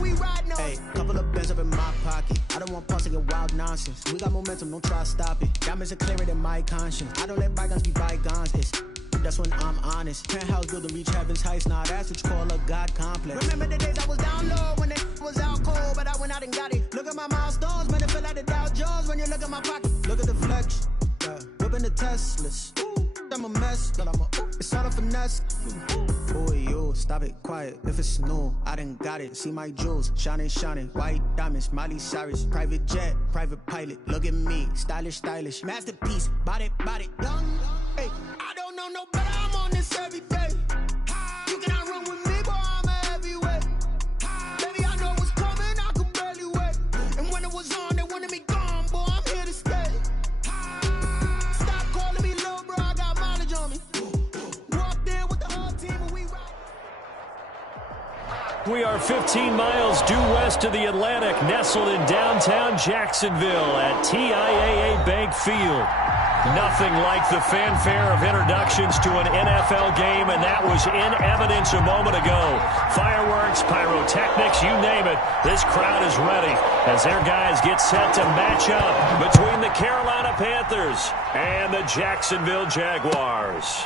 we riding on. Hey, couple of bins up in my pocket. I don't want pulse to get wild nonsense. We got momentum, don't try to stop it. Diamonds are clearer than my conscience. I don't let bygones be bygones. That's when I'm honest. Penthouse building reach heaven's heights. Nah, that's what you call a God complex. Remember the days I was down low when it was out cold, but I went out and got it. Look at my milestones, man, it feel like the Dow Jones when you look at my pocket. Look at the flex, whipping the Teslas. I'm a mess, but it's all a finesse. Boy, you stop it, quiet. If it's new, I done got it. See my jewels, shining, white diamonds, Miley Cyrus, private jet, private pilot. Look at me, stylish, masterpiece, body, young. Hey, I don't know no better. I'm on this every day. You cannot run with me, boy. I'm a heavyweight. Baby, I know what's coming. I could barely wait. And when it was on, they wanted me gone, boy. I'm here to stay. Stop calling me little bro. I got mileage on me. Walked in with the whole team and we ride. We are 15 miles due west of the Atlantic, nestled in downtown Jacksonville at TIAA Bank Field. Nothing like the fanfare of introductions to an NFL game, and that was in evidence a moment ago. Fireworks, pyrotechnics, you name it. This crowd is ready as their guys get set to match up between the Carolina Panthers and the Jacksonville Jaguars.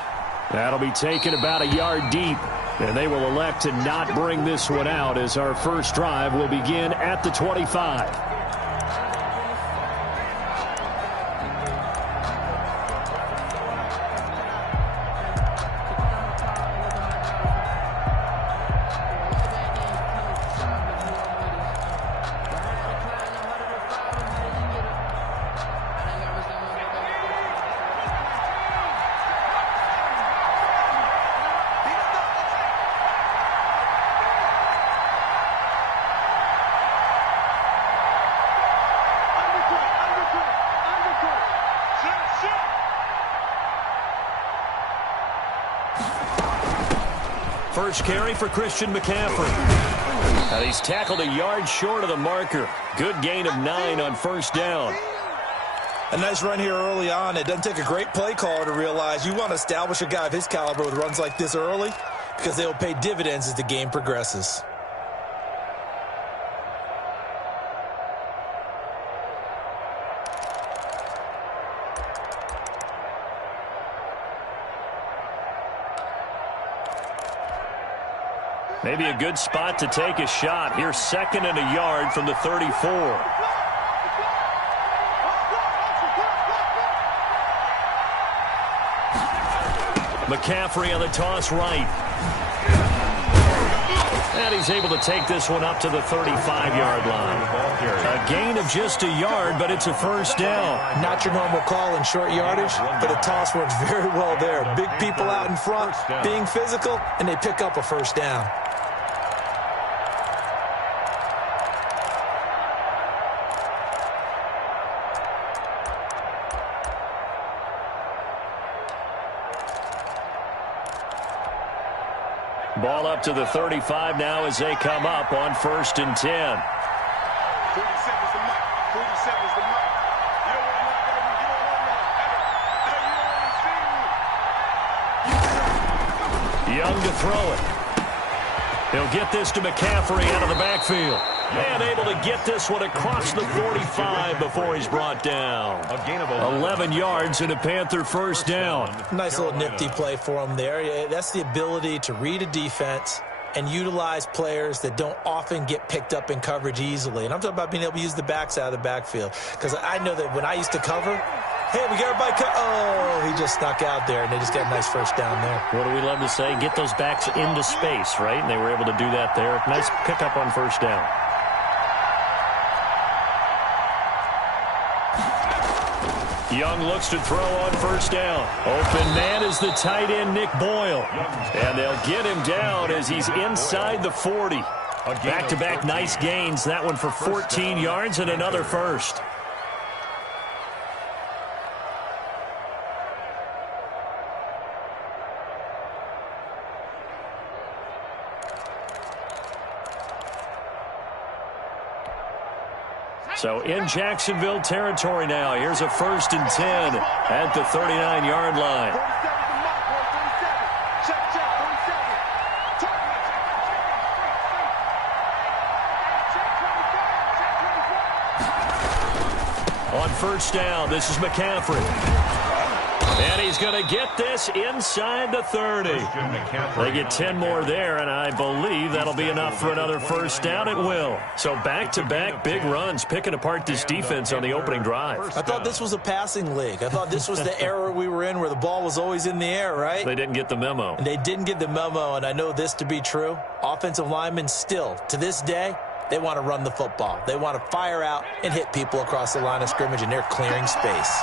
That'll be taken about a yard deep, and they will elect to not bring this one out as our first drive will begin at the 25. First carry for Christian McCaffrey. He's tackled a yard short of the marker. Good gain of 9 on first down. A nice run here early on. It doesn't take a great play caller to realize you want to establish a guy of his caliber with runs like this early because they will pay dividends as the game progresses. Maybe a good spot to take a shot. Here's second and a yard from the 34. McCaffrey on the toss right. And he's able to take this one up to the 35-yard line. A gain of just a yard, but it's a first down. Not your normal call in short yardage, but the toss works very well there. Big people out in front, being physical, and they pick up a first down. Ball up to the 35 now as they come up on first and 10. 47's the mark. 47's the mark. Young to throw it. He'll get this to McCaffrey out of the backfield. And able to get this one across the 45 before he's brought down. 11 yards and a Panther first down. Nice little nifty play for him there. That's the ability to read a defense and utilize players that don't often get picked up in coverage easily. And I'm talking about being able to use the backs out of the backfield. Because I know that when I used to cover, hey, we got everybody oh, he just snuck out there, and they just got a nice first down there. What do we love to say? Get those backs into space, right? And they were able to do that there. Nice pickup on first down. Young looks to throw on first down. Open man is the tight end, Nick Boyle. And they'll get him down as he's inside the 40. Back-to-back nice gains. That one for 14 yards and another first. So in Jacksonville territory now. Here's a first and 10 at the 39-yard line. On first down, this is McCaffrey. And he's going to get this inside the 30. They get 10 more there, and I believe that'll be enough for another first down. It will. So back-to-back big runs, picking apart this defense on the opening drive. I thought this was a passing league. I thought this was the era we were in where the ball was always in the air, right? They didn't get the memo. And they didn't get the memo, and I know this to be true. Offensive linemen still, to this day, they want to run the football. They want to fire out and hit people across the line of scrimmage, and they're clearing space.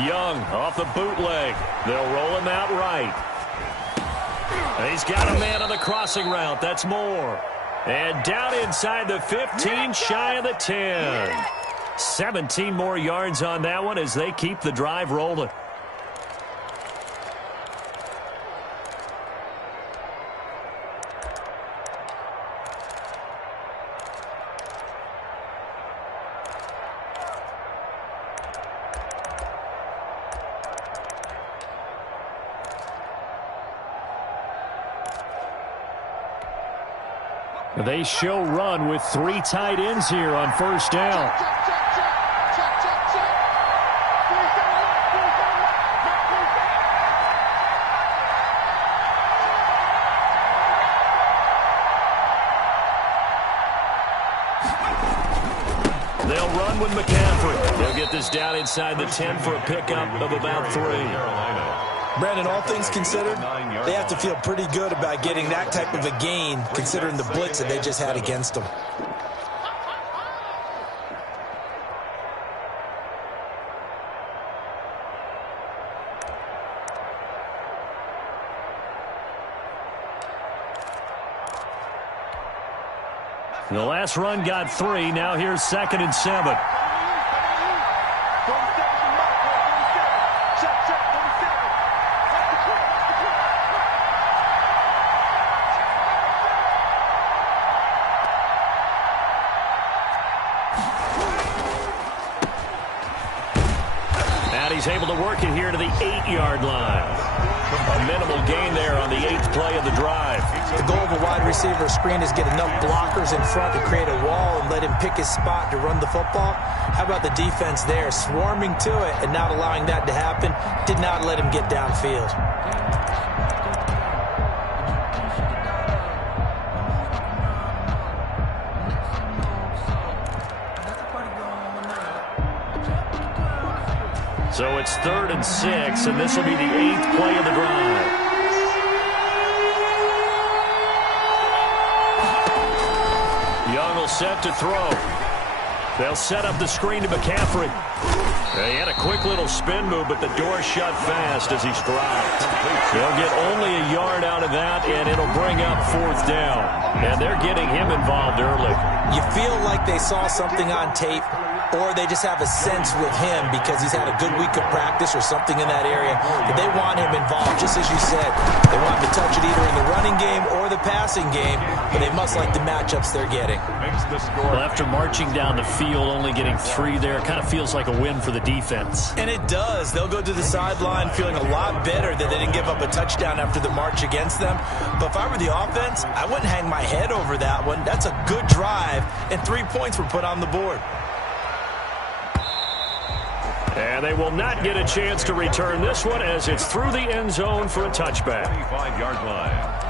Young off the bootleg. They'll roll him out right. And he's got a man on the crossing route. That's Moore. And down inside the 15, shy of the 10. 17 more yards on that one as they keep the drive rolling. They show run with 3 tight ends here on first down. They'll run with McCaffrey. They'll get this down inside the 10 for a pickup of about 3. Brandon, all things considered, they have to feel pretty good about getting that type of a gain, considering the blitz that they just had against them. The last run got 3. Now here's 2nd and 7. He's able to work it here to the 8-yard line. A minimal gain there on the 8th play of the drive. The goal of a wide receiver screen is get enough blockers in front to create a wall and let him pick his spot to run the football. How about the defense there, swarming to it and not allowing that to happen? Did not let him get downfield. So it's 3rd and 6, and this will be the 8th play of the drive. Young will set to throw. They'll set up the screen to McCaffrey. He had a quick little spin move, but the door shut fast as he's dropped. They'll get only a yard out of that, and it'll bring up 4th down. And they're getting him involved early. You feel like they saw something on tape, or they just have a sense with him because he's had a good week of practice or something in that area. But they want him involved, just as you said. They want him to touch it either in the running game or the passing game, but they must like the matchups they're getting. Well, after marching down the field, only getting 3 there, it kind of feels like a win for the defense. And it does. They'll go to the sideline feeling a lot better that they didn't give up a touchdown after the march against them. But if I were the offense, I wouldn't hang my head over that one. That's a good drive, and 3 points were put on the board. And they will not get a chance to return this one as it's through the end zone for a touchback. 25-yard line.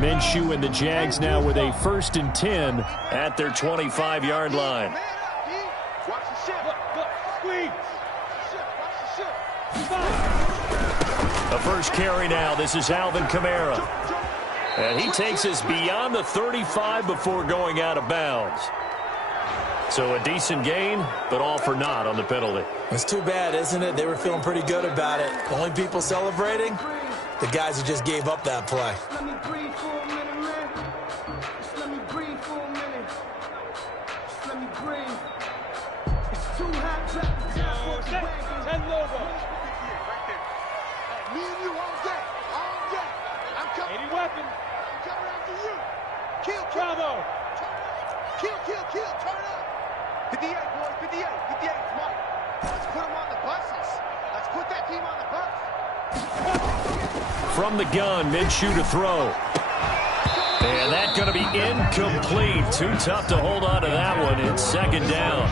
Minshew and the Jags now with a 1st and 10 at their 25-yard line. The first carry now. This is Alvin Kamara. And he takes us beyond the 35 before going out of bounds. So a decent gain, but all for naught on the penalty. It's too bad, isn't it? They were feeling pretty good about it. The only people celebrating, the guys who just gave up that play. Let me breathe for a minute, man. Just let me breathe for a minute. Just let me breathe. It's too hot, drop the top off the wagon. 10 logo. Me and you all day. All day. I'm coming. Any weapon. I'm coming after you. Kill, kill. Bravo. Turn up. Kill, kill, kill. Turn up. 58, boys. 58. 58 is Mike. Let's put them on the buses. Let's put that team on the bus. From the gun, Minshew to throw. And that's going to be incomplete. Too tough to hold on to that one. It's second down.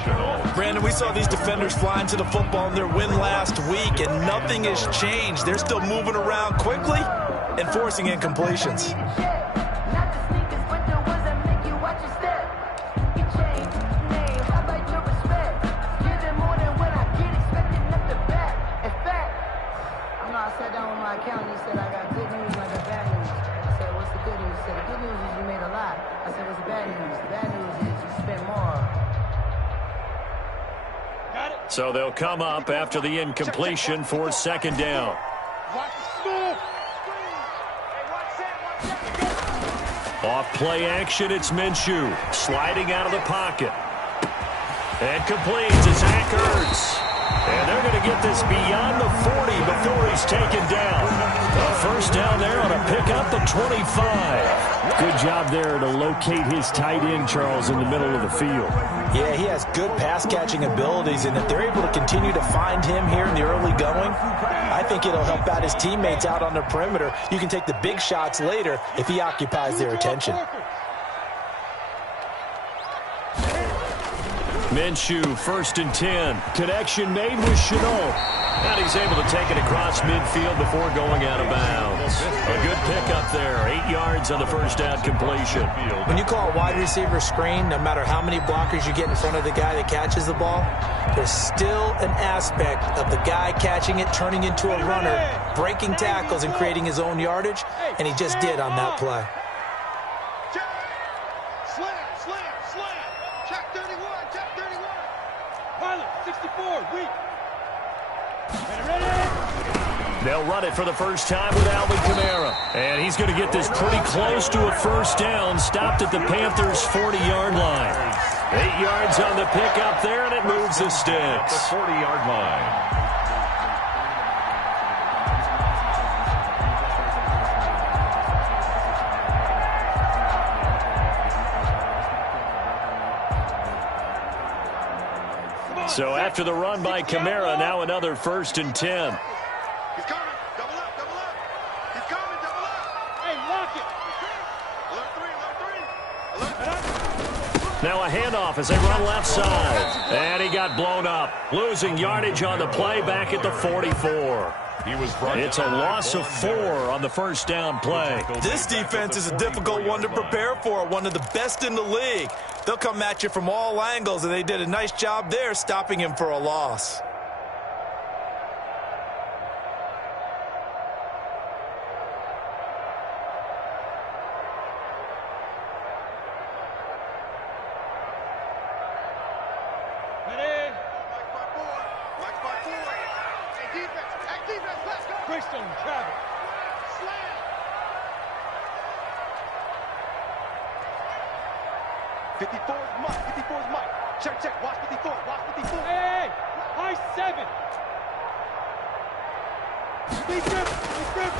Brandon, we saw these defenders flying to the football in their win last week, and nothing has changed. They're still moving around quickly and forcing incompletions. So they'll come up after the incompletion for second down. Off play action, it's Minshew. Sliding out of the pocket. And complete to Zach Ertz. And they're going to get this beyond the 40 before he's taken down. A first down there on a pickup of 25. Good job there to locate his tight end, Charles, in the middle of the field. Yeah, he has good pass-catching abilities, and if they're able to continue to find him here in the early going, I think it'll help out his teammates out on the perimeter. You can take the big shots later if he occupies their attention. Minshew, 1st and 10. Connection made with Chenault. And he's able to take it across midfield before going out of bounds. A good pickup there. 8 yards on the first down completion. When you call a wide receiver screen, no matter how many blockers you get in front of the guy that catches the ball, there's still an aspect of the guy catching it, turning into a runner, breaking tackles and creating his own yardage, and he just did on that play. They'll run it for the first time with Alvin Kamara. And he's going to get this pretty close to a first down. Stopped at the Panthers' 40-yard line. 8 yards on the pickup there, and it moves the sticks. The 40-yard line. So after the run by Kamara, now another 1st and 10. He's coming. Double up, double up. He's coming, double up. Hey, lock it. Alert 3, alert 3. Alert. Now a handoff as they run left side. And he got blown up. Losing yardage on the play back at the 44. It's a loss of 4 on the first down play. This defense is a difficult one to prepare for, one of the best in the league. They'll come at you from all angles, and they did a nice job there stopping him for a loss.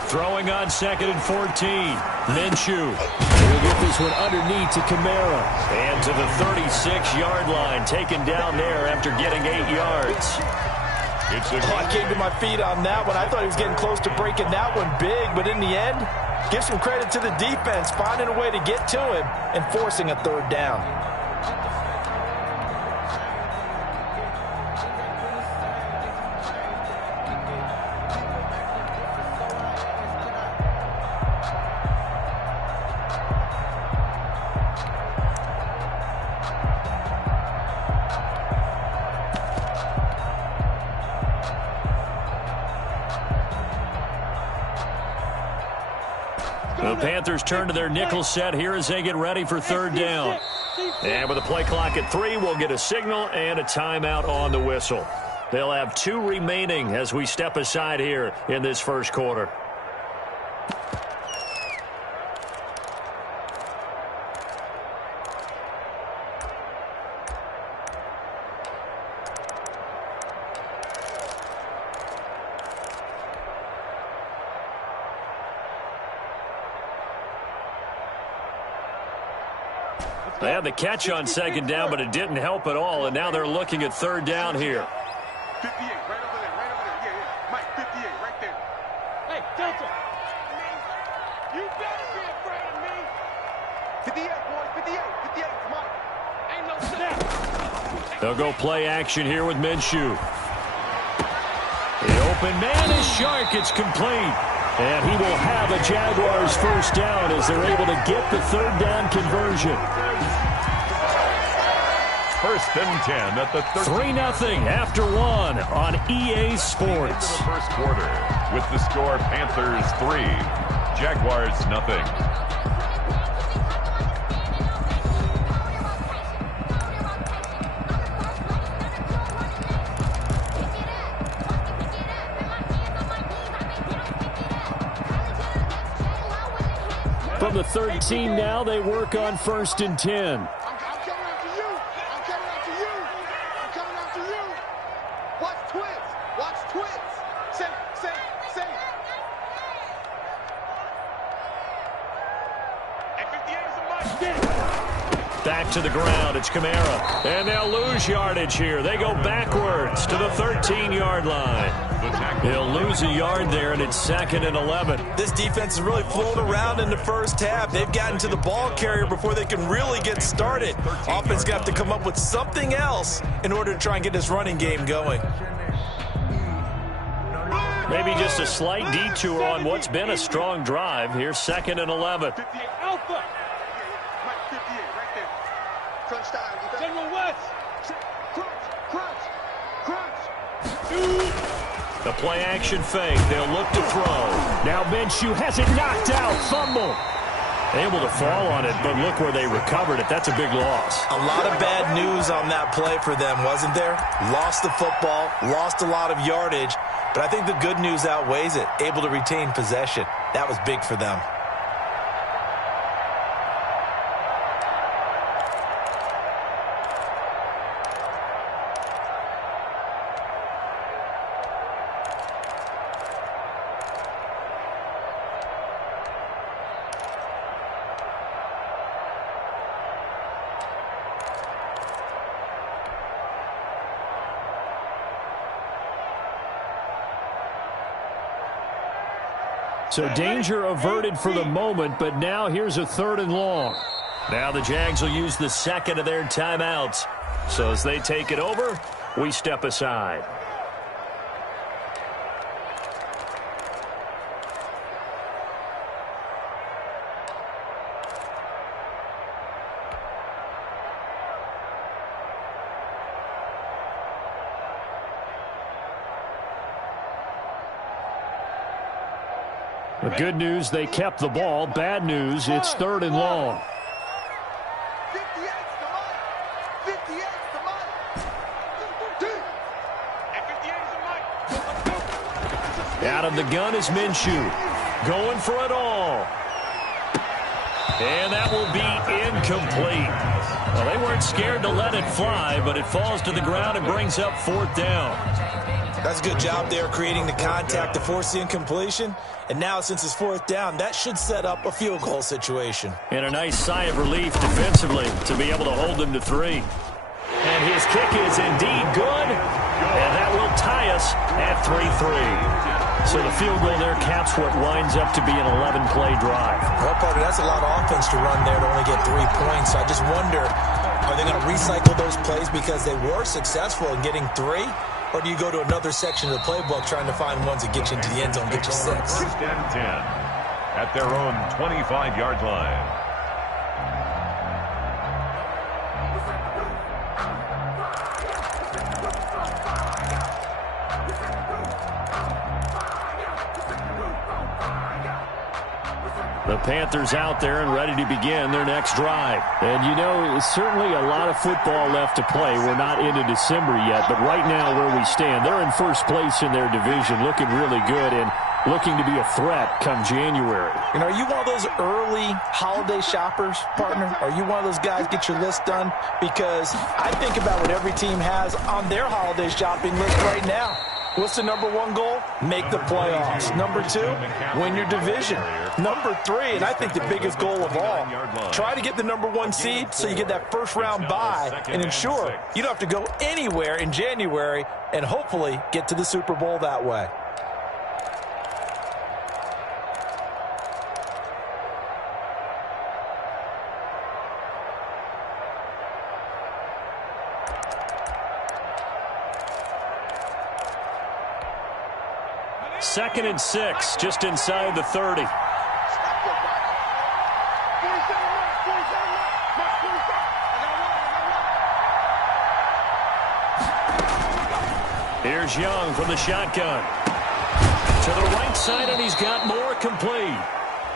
Throwing on 2nd and 14. Minshew will get this one underneath to Kamara. And to the 36-yard line, taken down there after getting 8 yards. I came to my feet on that one. I thought he was getting close to breaking that one big, but in the end, give some credit to the defense, finding a way to get to him and forcing a 3rd down. The Panthers turn to their nickel set here as they get ready for 3rd down. And with the play clock at 3, we'll get a signal and a timeout on the whistle. They'll have 2 remaining as we step aside here in this first quarter. They had the catch on second down, but it didn't help at all, and now they're looking at third down here. 58, right over there, right over there. Yeah. Mike, 58, right there. Hey, Delta. You better be afraid of me. 58, boys, 58, 58, Mike. Ain't no snap. They'll go play action here with Minshew. The open man is Shark. It's complete. And he will have a Jaguars first down as they're able to get the third down conversion. First and 10 at the 3-0 after one on EA Sports. The first quarter with the score Panthers 3, Jaguars 0. From the 13 now, they work on first and 10. I'm coming after you. I'm coming after you. I'm coming after you. Watch twins. Watch twins. Say. And 58 is a must. Back to the ground. It's Kamara. And they'll lose yardage here. They go backwards to the 13-yard line. He'll lose a yard there, and it's 2nd and 11. This defense is really flown around in the first half. They've gotten to the ball carrier before they can really get started. Offense got to come up with something else in order to try and get this running game going. Maybe just a slight detour on what's been a strong drive. Here's 2nd and 11. 58 Alpha. Mike, 58 right there. Crunch time. General West. Crunch. The play-action fake. They'll look to throw. Now Minshew has it knocked out. Fumble. Able to fall on it, but look where they recovered it. That's a big loss. A lot of bad news on that play for them, wasn't there? Lost the football, lost a lot of yardage, but I think the good news outweighs it. Able to retain possession. That was big for them. So danger averted for the moment, but now here's a 3rd and long. Now the Jags will use the second of their timeouts. So as they take it over, we step aside. The good news, they kept the ball. Bad news, it's 3rd and long. 58's the Mike. 58's the Mike. And 58's the Mike. Out of the gun is Minshew. Going for it all. And that will be incomplete. Well, they weren't scared to let it fly, but it falls to the ground and brings up 4th down. That's a good job there creating the contact to force the incompletion. And now since it's 4th down, that should set up a field goal situation. And a nice sigh of relief defensively to be able to hold them to 3. And his kick is indeed good. And that will tie us at 3-3. So the field goal there caps what winds up to be an 11-play drive. Well, partner, that's a lot of offense to run there to only get 3 points. So I just wonder, are they going to recycle those plays because they were successful in getting 3? Or do you go to another section of the playbook trying to find ones that get you into the end zone, get you 6? First and 10 at their own 25-yard line. The Panthers out there and ready to begin their next drive. And, you know, certainly a lot of football left to play. We're not into December yet, but right now where we stand, they're in first place in their division, looking really good and looking to be a threat come January. You know, are you one of those early holiday shoppers, partner? Are you one of those guys get your list done? Because I think about what every team has on their holiday shopping list right now. What's the number one goal? Make the playoffs. Number 2, win your division. Number 3, and I think the biggest goal of all, try to get the number 1 seed so you get that first round bye and ensure you don't have to go anywhere in January and hopefully get to the Super Bowl that way. Second and 6, just inside the 30. Here's Young from the shotgun. To the right side, and he's got more complete.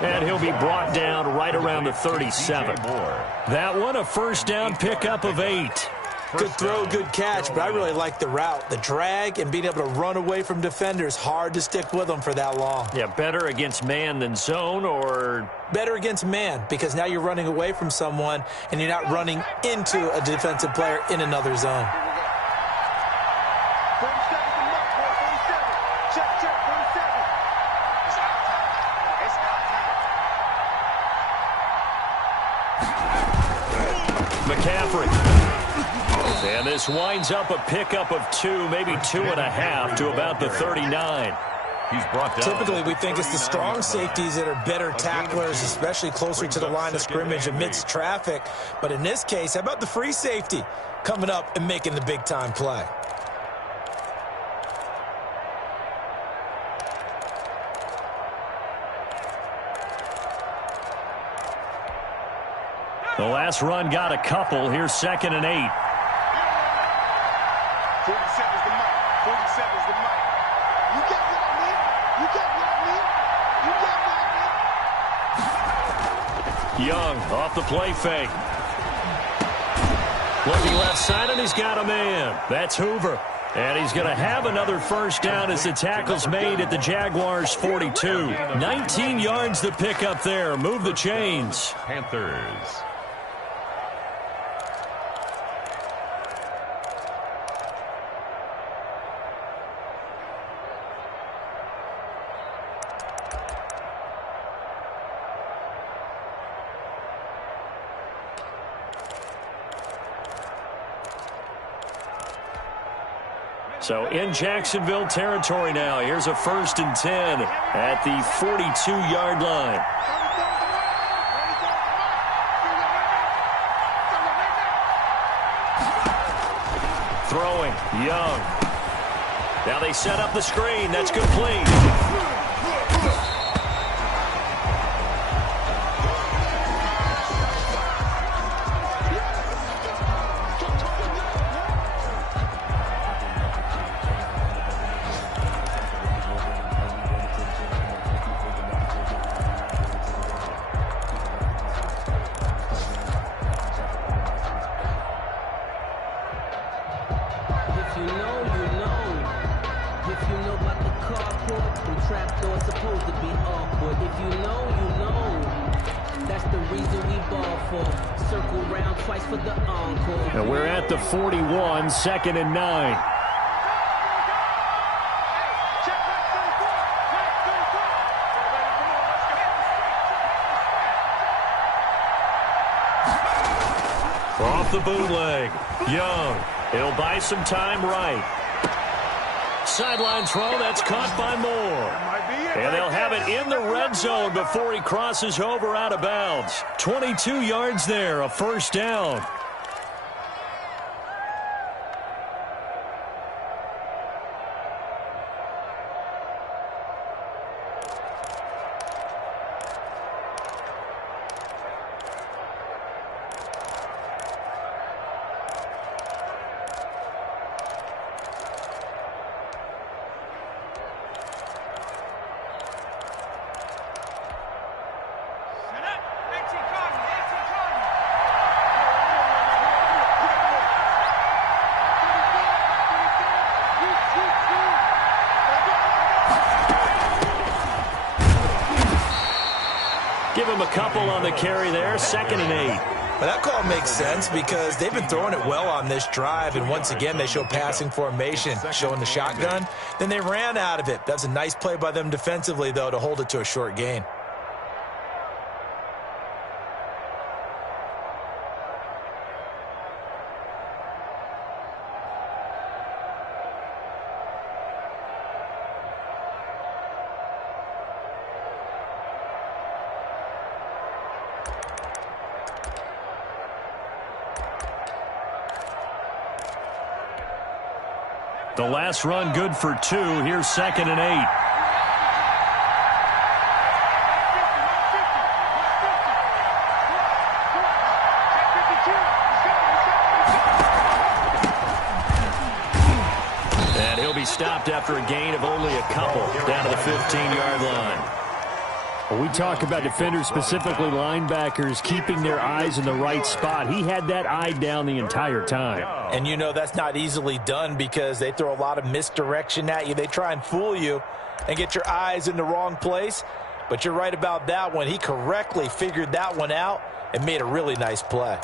And he'll be brought down right around the 37. That one, a first down pickup of 8. Good throw, good catch, but I really like the route. The drag and being able to run away from defenders, hard to stick with them for that long. Yeah, better against man than zone, or? Better against man, because now you're running away from someone and you're not running into a defensive player in another zone. 47 the mark, boy, 47. Check, 47. It's out time. It's out time. McCaffrey. And this winds up a pickup of 2, maybe 2.5 to about the 39. He's brought down. Typically, we think it's the strong safeties that are better tacklers, especially closer to the line of scrimmage amidst traffic. But in this case, how about the free safety coming up and making the big-time play? The last run got a couple. Here's 2nd and 8. 47's the mic. 47's the mic. You get what I mean? You get what I mean? You get what I mean? Young off the play fake. Looking left side, and he's got a man. That's Hoover. And he's going to have another first down as the tackle's made at the Jaguars' 42. 19 yards to pick up there. Move the chains. Panthers. So in Jacksonville territory now. Here's a 1st and 10 at the 42-yard line. Throwing, Young. Now they set up the screen. That's complete. And we're at the 41, 2nd and 9. Off the bootleg. Young. He'll buy some time right. Sideline throw. That's caught by Moore. And they'll have it in the red zone before he crosses over out of bounds. 22 yards there, a first down. Give him a couple on the carry there. 2nd and 8. Well, that call makes sense because they've been throwing it well on this drive, and once again they show passing formation, showing the shotgun. Then they ran out of it. That's a nice play by them defensively, though, to hold it to a short gain. The last run good for 2. Here's 2nd and 8. And he'll be stopped after a gain of only a couple down to the 15-yard line. Well, we talk about defenders, specifically linebackers, keeping their eyes in the right spot. He had that eye down the entire time. And you know that's not easily done because they throw a lot of misdirection at you. They try and fool you and get your eyes in the wrong place. But you're right about that one. He correctly figured that one out and made a really nice play.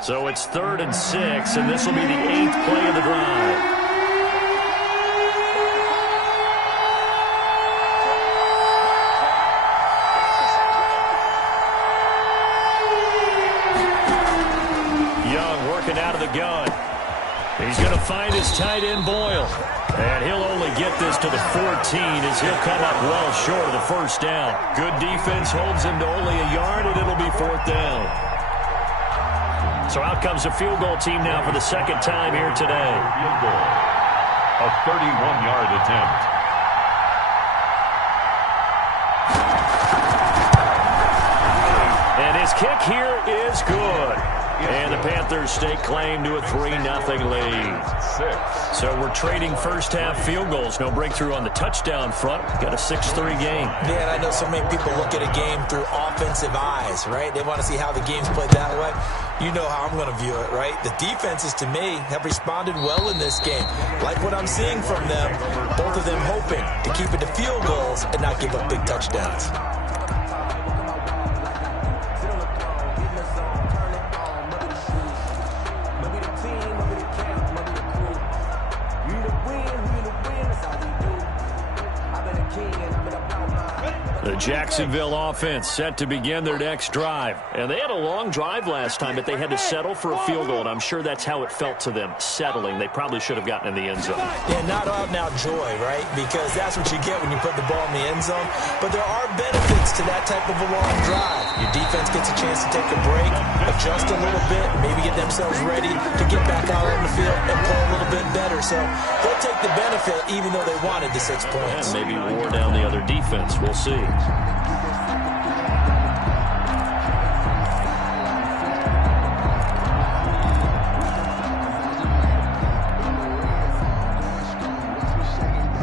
So it's 3rd and 6, and this will be the 8th play of the drive. Out of the gun. He's going to find his tight end Boyle. And he'll only get this to the 14 as he'll come up well short of the first down. Good defense holds him to only a yard, and it'll be 4th down. So out comes the field goal team now for the second time here today. Field goal. A 31-yard attempt. And his kick here is good. And the Panthers stake claim to a 3-0 lead. So we're trading first-half field goals. No breakthrough on the touchdown front. Got a 6-3 game. Yeah, and I know so many people look at a game through offensive eyes, right? They want to see how the game's played that way. You know how I'm going to view it, right? The defenses, to me, have responded well in this game. Like what I'm seeing from them, both of them hoping to keep it to field goals and not give up big touchdowns. The Jacksonville offense set to begin their next drive. And they had a long drive last time, but they had to settle for a field goal, and I'm sure that's how it felt to them, settling. They probably should have gotten in the end zone. Yeah, not out-and-out joy, right? Because that's what you get when you put the ball in the end zone. But there are benefits to that type of a long drive. Your defense gets a chance to take a break, adjust a little bit, maybe get themselves ready to get back out on the field and play a little bit better. So they'll take the benefit even though they wanted the 6 points. And maybe wore down the other defense. We'll see.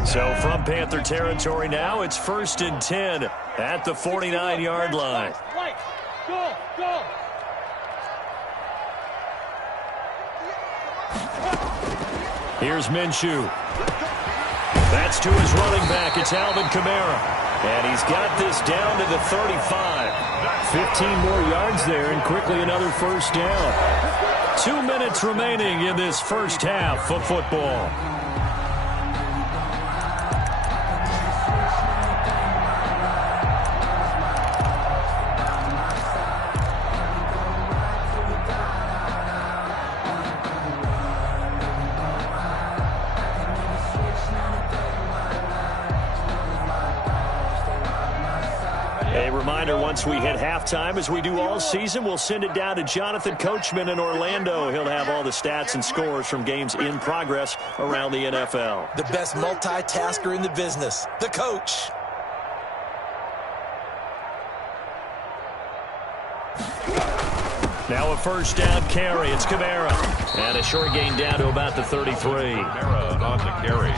So from Panther territory now, it's 1st and 10 at the 49-yard line. Go, go. Here's Minshew. That's to his running back. It's Alvin Kamara. And he's got this down to the 35. 15 more yards there and quickly another first down. 2 minutes remaining in this first half of football. Once we hit halftime, as we do all season, we'll send it down to Jonathan Coachman in Orlando. He'll have all the stats and scores from games in progress around the NFL. The best multitasker in the business, the coach. Now a first down carry. It's Kamara. And a short gain down to about the 33. Kamara on the carry.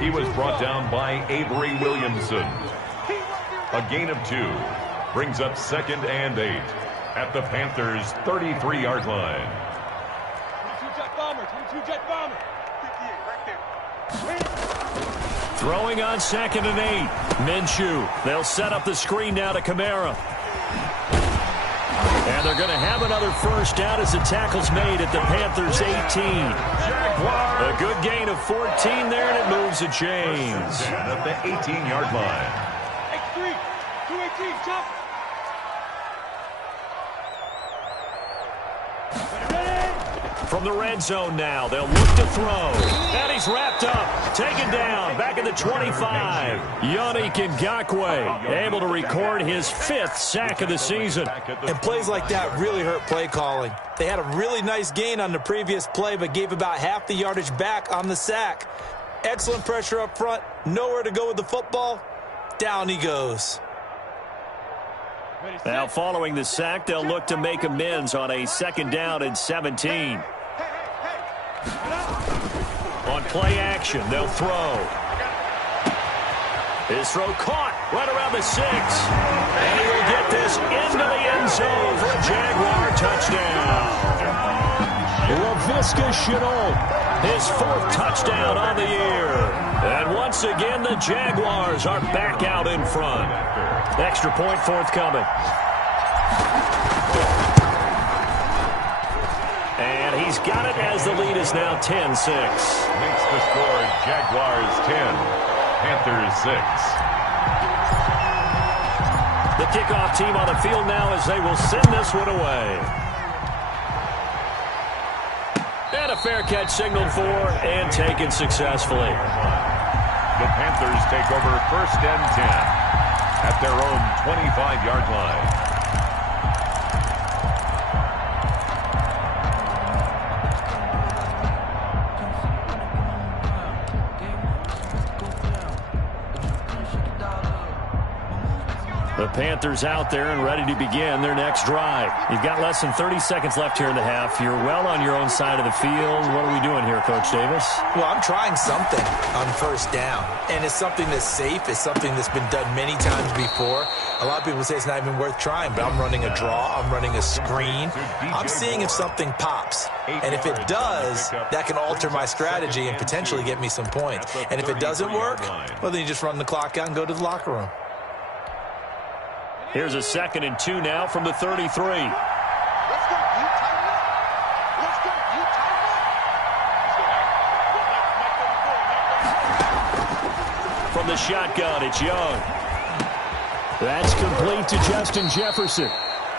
He was brought down by Avery Williamson. A gain of 2 brings up 2nd and 8 at the Panthers' 33-yard line. 22 jet bomber, 22 jet bomber. 58 right there. Throwing on 2nd and 8. Minshew. They'll set up the screen now to Kamara. And they're going to have another first down as the tackle's made at the Panthers' 18. A good gain of 14 there, and it moves the chains. At the 18-yard line. X3, 218, jump. From the red zone now, they'll look to throw. And he's wrapped up, taken down, back at the 25. Yannick Ngakoue able to record his 5th sack of the season. And plays like that really hurt play calling. They had a really nice gain on the previous play, but gave about half the yardage back on the sack. Excellent pressure up front, nowhere to go with the football. Down he goes. Now following the sack, they'll look to make amends on a 2nd down and 17. On play action, they'll throw. His throw caught right around the 6. And he will get this into the end zone for a Jaguar touchdown. Laviska Shenault, his 4th touchdown on the year. And once again, the Jaguars are back out in front. Extra point forthcoming. And he's got it as the lead is now 10-6. Makes the score Jaguars 10, Panthers 6. The kickoff team on the field now as they will send this one away. And a fair catch signaled for and taken successfully. The Panthers take over 1st and 10 at their own 25-yard line. The Panthers out there and ready to begin their next drive. You've got less than 30 seconds left here in the half. You're well on your own side of the field. What are we doing here, Coach Davis? Well, I'm trying something on 1st down, and it's something that's safe. It's something that's been done many times before. A lot of people say it's not even worth trying, but I'm running a draw. I'm running a screen. I'm seeing if something pops, and if it does, that can alter my strategy and potentially get me some points. And if it doesn't work, well, then you just run the clock out and go to the locker room. Here's a 2nd and 2 now from the 33. Let's go, you tighten up. Let's go, you tighten up. From the shotgun, it's Young. That's complete to Justin Jefferson.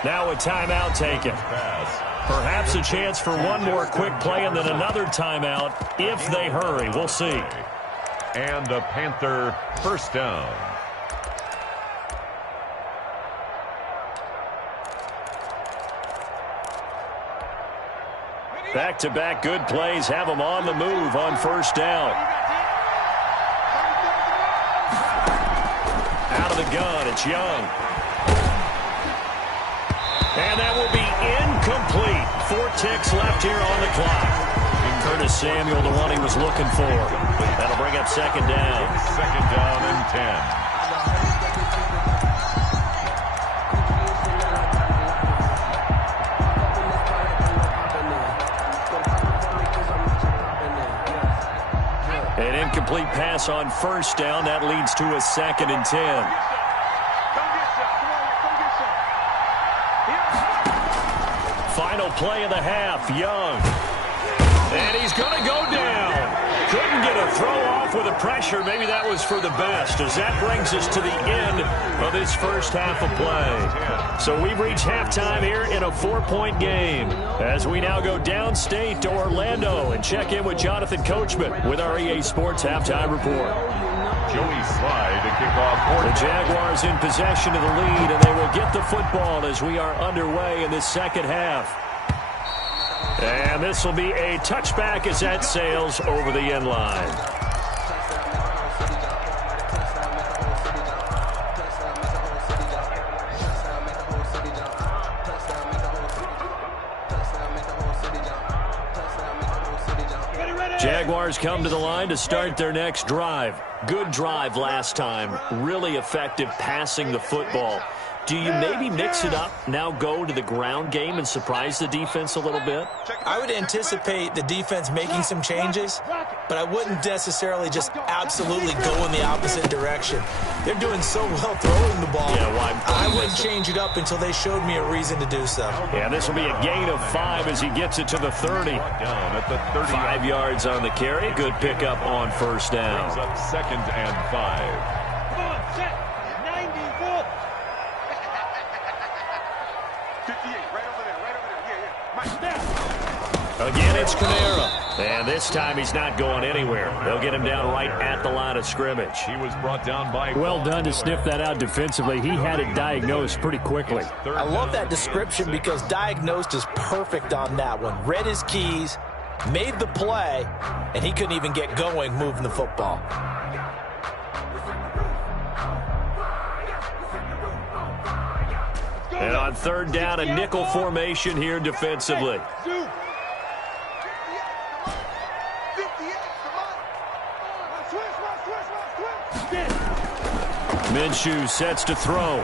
Now a timeout taken. Perhaps a chance for one more quick play and then another timeout if they hurry. We'll see. And a Panther 1st down. Back-to-back good plays have them on the move on 1st down. Out of the gun, it's Young. And that will be incomplete. 4 ticks left here on the clock. Curtis Samuel, the one he was looking for. That'll bring up 2nd down. 2nd down and 10. An incomplete pass on 1st down. That leads to a 2nd and 10. Final play of the half, Young. And he's going to go down. Couldn't get a throw off with the pressure. Maybe that was for the best, as that brings us to the end of this first half of play. So we've reached halftime here in a 4-point game, as we now go downstate to Orlando and check in with Jonathan Coachman with our EA Sports Halftime Report. Joey Slye to kick off. The Jaguars in possession of the lead, and they will get the football as we are underway in this second half. And this will be a touchback as that sails over the end line. Jaguars come to the line to start their next drive. Good drive last time. Really effective passing the football. Do you maybe mix it up, now go to the ground game and surprise the defense a little bit? I would anticipate the defense making some changes, but I wouldn't necessarily just absolutely go in the opposite direction. They're doing so well throwing the ball. Yeah, I wouldn't change it up until they showed me a reason to do so. Yeah, this will be a gain of 5 as he gets it to the 30. Down at the 30. 5 yards on the carry. Good pickup on first down. Brings up 2nd and 5. Come on, set. 94. 58, right over there, Yeah. Mike, Again, it's Canale. And this time he's not going anywhere. They'll get him down right at the line of scrimmage. He was brought down by... Well done to sniff that out defensively. He had it diagnosed pretty quickly. I love that description because diagnosed is perfect on that one. Read his keys, made the play, and he couldn't even get going moving the football. And on 3rd down, a nickel formation here defensively. Minshew sets to throw.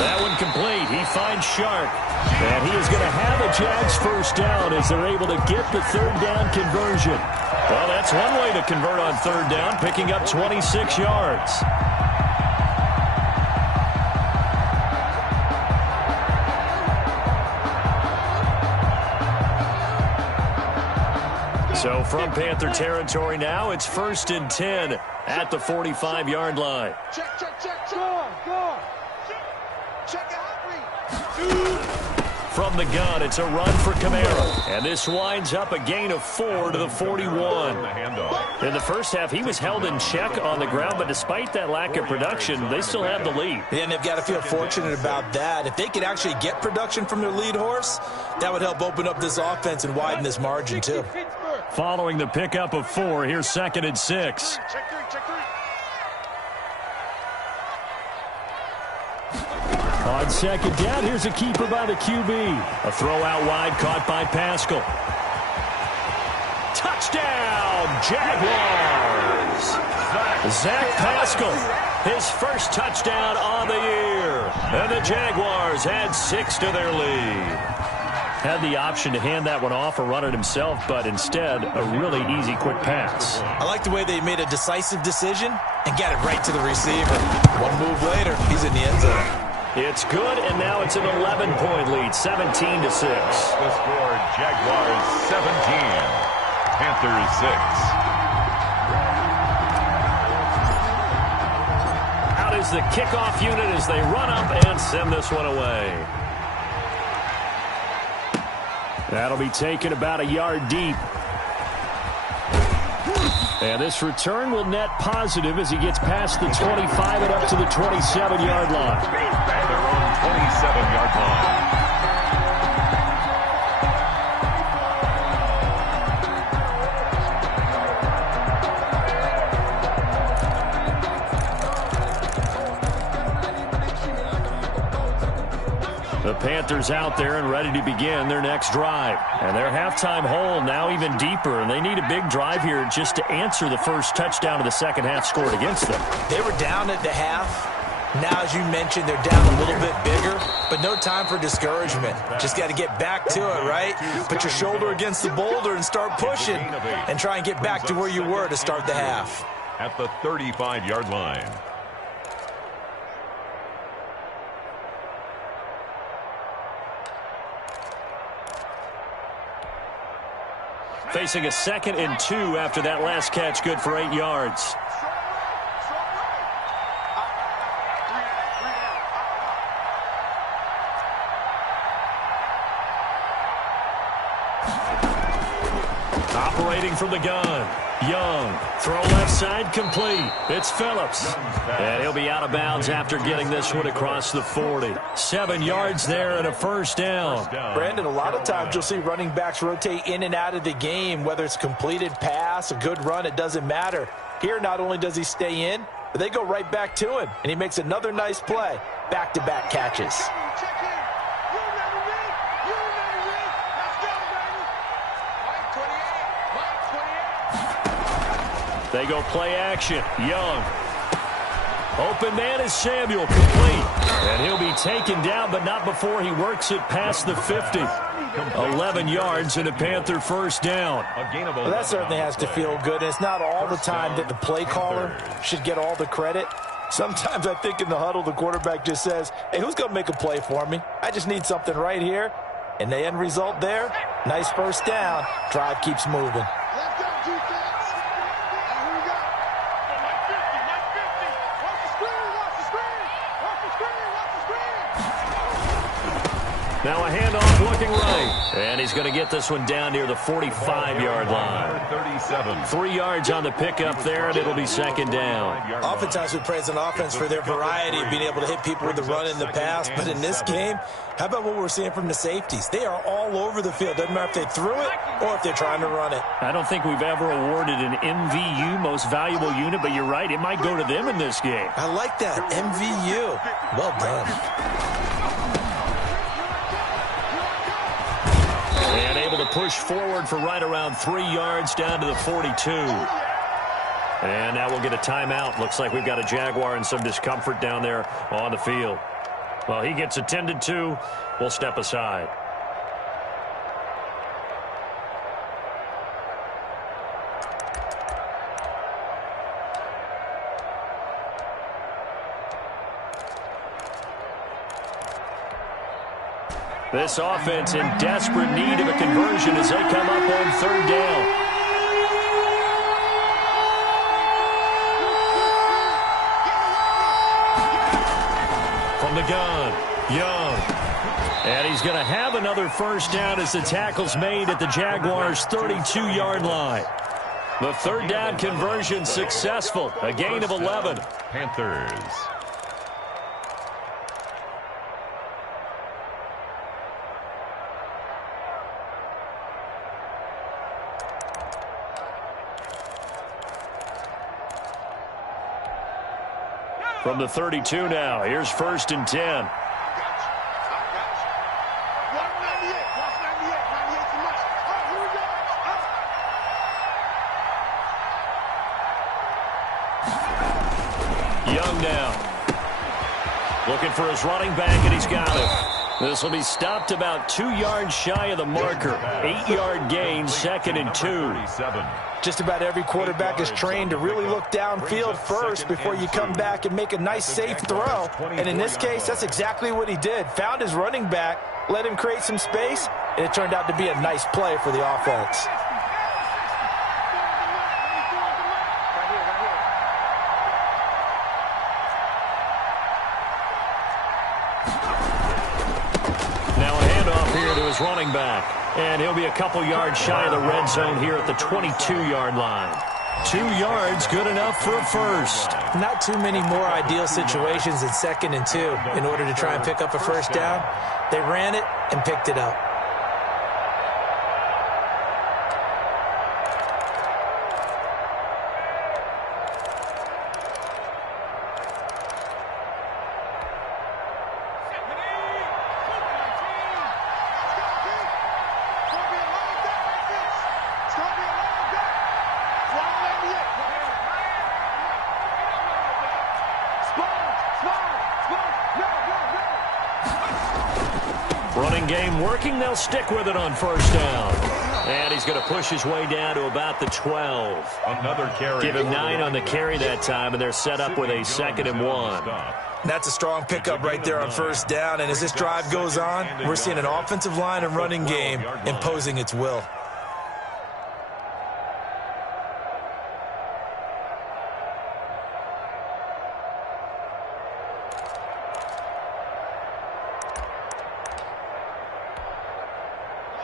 That one complete. He finds Shark. And he is going to have a Jags first down as they're able to get the 3rd down conversion. Well, that's one way to convert on 3rd down, picking up 26 yards. So from Panther territory now, it's 1st and 10 at the 45-yard line. Check. Go. Check out. From the gun, it's a run for Camara. And this winds up a gain of 4 to the 41. In the first half, he was held in check on the ground, but despite that lack of production, they still have the lead. Yeah, and they've got to feel fortunate about that. If they could actually get production from their lead horse, that would help open up this offense and widen this margin, too. Following the pickup of 4, here's 2nd and 6. Check 3. On 2nd down, here's a keeper by the QB. A throw out wide caught by Pascal. Touchdown, Jaguars! Zach Pascal, his first touchdown on the year. And the Jaguars add 6 to their lead. Had the option to hand that one off or run it himself, but instead, a really easy, quick pass. I like the way they made a decisive decision and got it right to the receiver. One move later, he's in the end zone. It's good, and now it's an 11-point lead, 17-6. The score, Jaguars 17, Panthers 6. Out is the kickoff unit as they run up and send this one away. That'll be taken about a yard deep. And this return will net positive as he gets past the 25 and up to the 27-yard line. At their own 27-yard line. The Panthers out there and ready to begin their next drive. And their halftime hole now even deeper, and they need a big drive here just to answer the first touchdown of the second half scored against them. They were down at the half. Now, as you mentioned, they're down a little bit bigger, but no time for discouragement. Just got to get back to it, right? Put your shoulder against the boulder and start pushing and try and get back to where you were to start the half. At the 35-yard line. Facing a 2nd and 2 after that last catch, good for 8 yards. Operating from the gun. Young. Throw left side complete. It's Phillips. And he'll be out of bounds after getting this one across the 40. 7 yards there and a first down. Brandon, a lot of times you'll see running backs rotate in and out of the game, whether it's completed pass, a good run, it doesn't matter. Here, not only does he stay in, but they go right back to him, and he makes another nice play. Back-to-back catches. They go play action. Young. Open man is Samuel, complete. And he'll be taken down, but not before he works it past the 50. 11 yards and a Panther first down. Well, that certainly has to feel good. And it's not all the time that the play caller should get all the credit. Sometimes I think in the huddle, the quarterback just says, hey, who's going to make a play for me? I just need something right here. And the end result there, nice first down. Drive keeps moving. Now a handoff looking right. And he's going to get this one down near the 45-yard line. 3 yards on the pickup there, and it'll be second down. Oftentimes we praise an offense for their variety of being able to hit people with the run in the pass. But in this game, how about what we're seeing from the safeties? They are all over the field. Doesn't matter if they threw it or if they're trying to run it. I don't think we've ever awarded an MVU, most valuable unit, but you're right. It might go to them in this game. I like that. MVU. Well done. And able to push forward for right around 3 yards down to the 42. And now we'll get a timeout. Looks like we've got a Jaguar and some discomfort down there on the field. Well, he gets attended to. We'll step aside. This offense in desperate need of a conversion as they come up on third down. From the gun, Young. And he's going to have another first down as the tackle's made at the Jaguars' 32-yard line. The third down conversion successful. A gain of 11. Panthers. From the 32 now, here's first and 10. Young now. Looking for his running back, and he's got it. This will be stopped about 2 yards shy of the marker. 8-yard gain, second and 2. Just about every quarterback is trained to really look downfield first before you come back and make a nice, safe throw. And in this case, that's exactly what he did. Found his running back, let him create some space, and it turned out to be a nice play for the offense. Now a handoff here to his running back. And he'll be a couple yards shy of the red zone here at the 22-yard line. 2 yards, good enough for a first. Not too many more ideal situations than second and 2 in order to try and pick up a first down. They ran it and picked it up. Running game working. They'll stick with it on first down. And he's going to push his way down to about the 12. Another carry. Give him 9 on the carry that time, and they're set up with a 2nd and 1. That's a strong pickup right there on first down. And as this drive goes on, we're seeing an offensive line and running game imposing its will.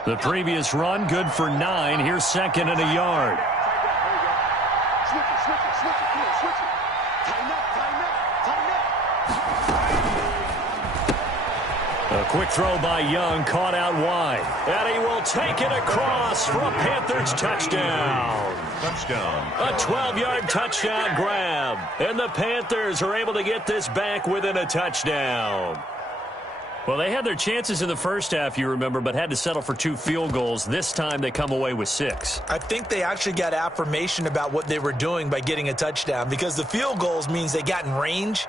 The previous run, good for 9. Here's 2nd and a yard. A quick throw by Young, caught out wide. And he will take it across for a Panthers touchdown. A 12-yard touchdown grab. And the Panthers are able to get this back within a touchdown. Well, they had their chances in the first half, you remember, but had to settle for 2 field goals. This time they come away with 6. I think they actually got affirmation about what they were doing by getting a touchdown, because the field goals means they got in range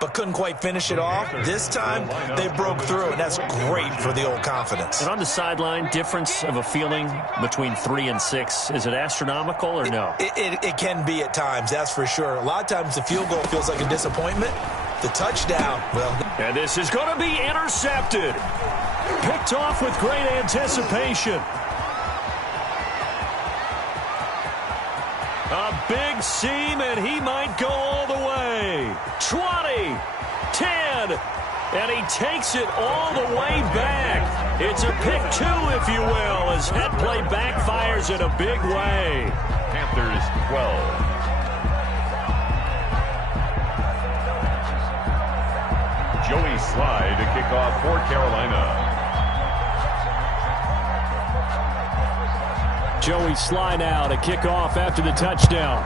but couldn't quite finish it off. This time they broke through, and that's great for the old confidence. And on the sideline, difference of a feeling between 3 and 6, is it astronomical or no? It can be at times, that's for sure. A lot of times the field goal feels like a disappointment. The touchdown, well. And this is going to be intercepted. Picked off with great anticipation. A big seam, and he might go all the way. 20, 10, and he takes it all the way back. It's a pick 2, if you will, as head play backfires in a big way. Panthers 12. Joey Slye to kick off for Carolina. Joey Slye now to kick off after the touchdown.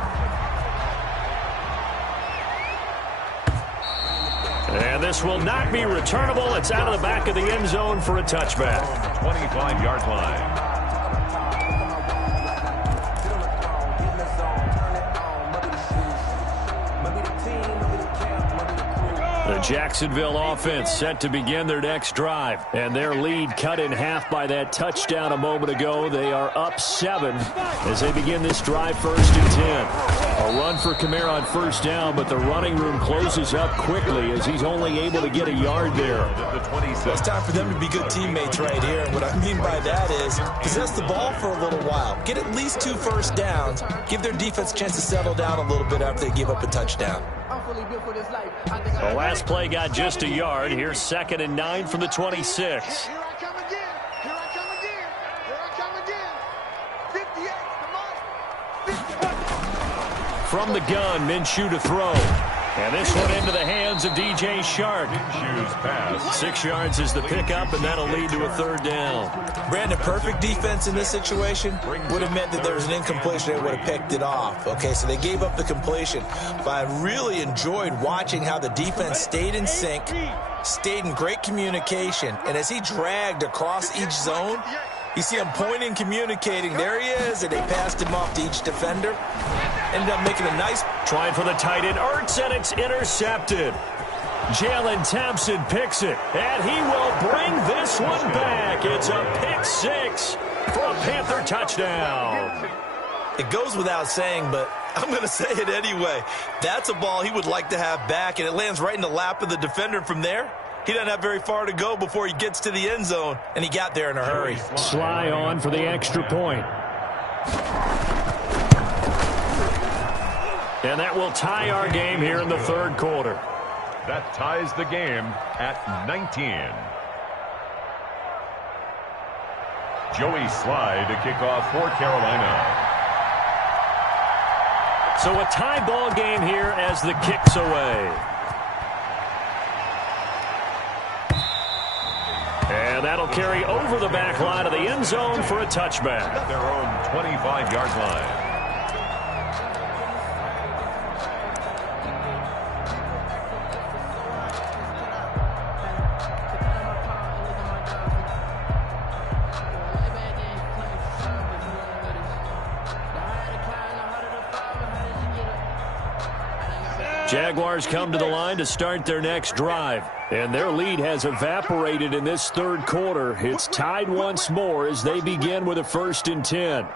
And this will not be returnable. It's out of the back of the end zone for a touchback. 25-yard line. The Jacksonville offense set to begin their next drive. And their lead cut in half by that touchdown a moment ago. They are up 7 as they begin this drive, 1st and 10. A run for Kamara on 1st down, but the running room closes up quickly as he's only able to get a yard there. It's time for them to be good teammates right here. And what I mean by that is possess the ball for a little while. Get at least 2 first downs. Give their defense a chance to settle down a little bit after they give up a touchdown. The last play got just a yard. Here's 2nd and 9 from the 26. Here I come again. Here I come again. Here I come again. 58, come on. 50. From the gun, Minshew to throw. And this one into the hands of DJ Shark. Minshew's pass. 6 yards is the pickup, and that'll lead to a 3rd down. Brandon, perfect defense in this situation would have meant that there was an incompletion. They would have picked it off. Okay, so they gave up the completion. But I really enjoyed watching how the defense stayed in sync, stayed in great communication, and as he dragged across each zone, you see him pointing, communicating. There he is, and they passed him off to each defender. Ended up making a nice... Trying for the tight end, Ertz, and it's intercepted. Jalen Thompson picks it, and he will bring this one back. It's a pick 6 for a Panther touchdown. It goes without saying, but I'm going to say it anyway. That's a ball he would like to have back, and it lands right in the lap of the defender from there. He doesn't have very far to go before he gets to the end zone, and he got there in a hurry. Slye on for the extra point. And that will tie our game here in the 3rd quarter. That ties the game at 19. Joey Slye to kick off for Carolina. So a tie ball game here as the kick's away. And that'll carry over the back line of the end zone for a touchback. At their own 25-yard line. Jaguars come to the line to start their next drive. And their lead has evaporated in this 3rd quarter. It's tied once more as they begin with a 1st and 10.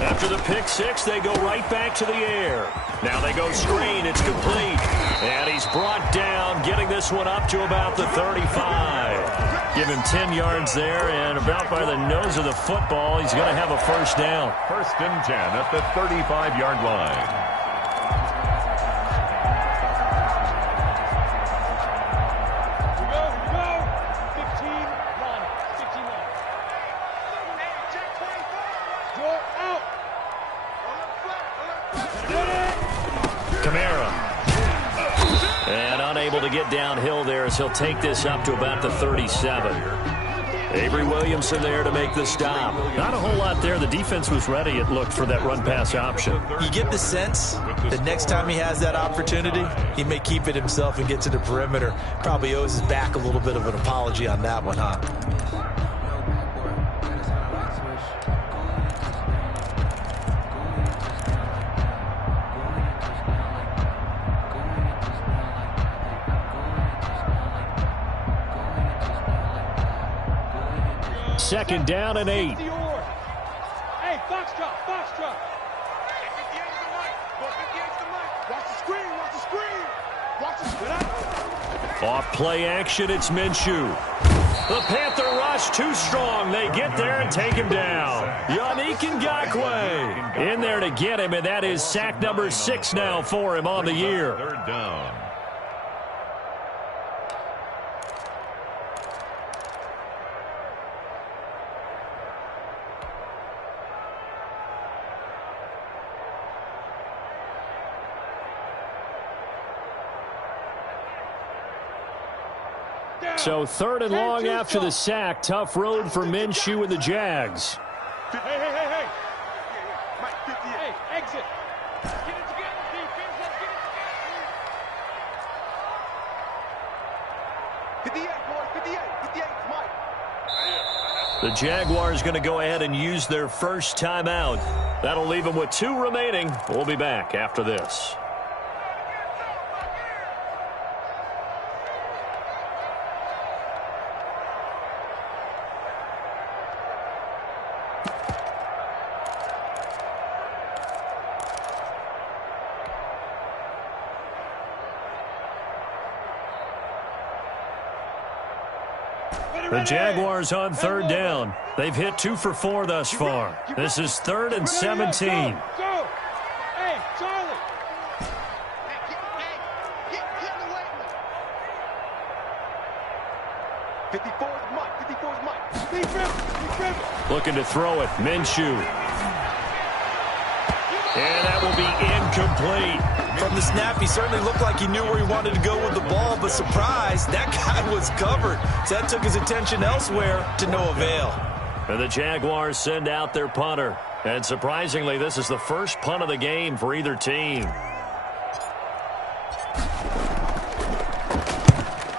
After the pick 6, they go right back to the air. Now they go screen. It's complete. And he's brought down, getting this one up to about the 35. Give him 10 yards there, and about by the nose of the football, he's going to have a 1st down. 1st and 10 at the 35-yard line. And unable to get downhill there as he'll take this up to about the 37. Avery Williamson there to make the stop. Not a whole lot there. The defense was ready, it looked, for that run-pass option. You get the sense that next time he has that opportunity, he may keep it himself and get to the perimeter. Probably owes his back a little bit of an apology on that one, huh? Second down and 8. Hey, Foxtrot. Watch the screen. Off play action, it's Minshew. The Panther rush too strong. They get there and take him down. Yannick Ngakoue in there to get him, and that is sack number 6 now for him on the year. Third down. So third and long after the sack. Tough road for Minshew and the Jags. Hey. Mike, 58. Hey, exit. Get it together, defense. Let's get it together. 58, boys. 58. Mike. The Jaguars going to go ahead and use their first timeout. That'll leave them with 2 remaining. We'll be back after this. The Jaguars on third down. They've hit 2 for 4 thus far. This is 3rd and 17. Go. Hey, Charlie. Get in the way. 54 is Mike. Defense. Looking to throw it. Minshew. And that will be incomplete. From the snap, he certainly looked like he knew where he wanted to go with the ball, but surprise, that guy was covered. So that took his attention elsewhere to no avail. And the Jaguars send out their punter. And surprisingly, this is the first punt of the game for either team.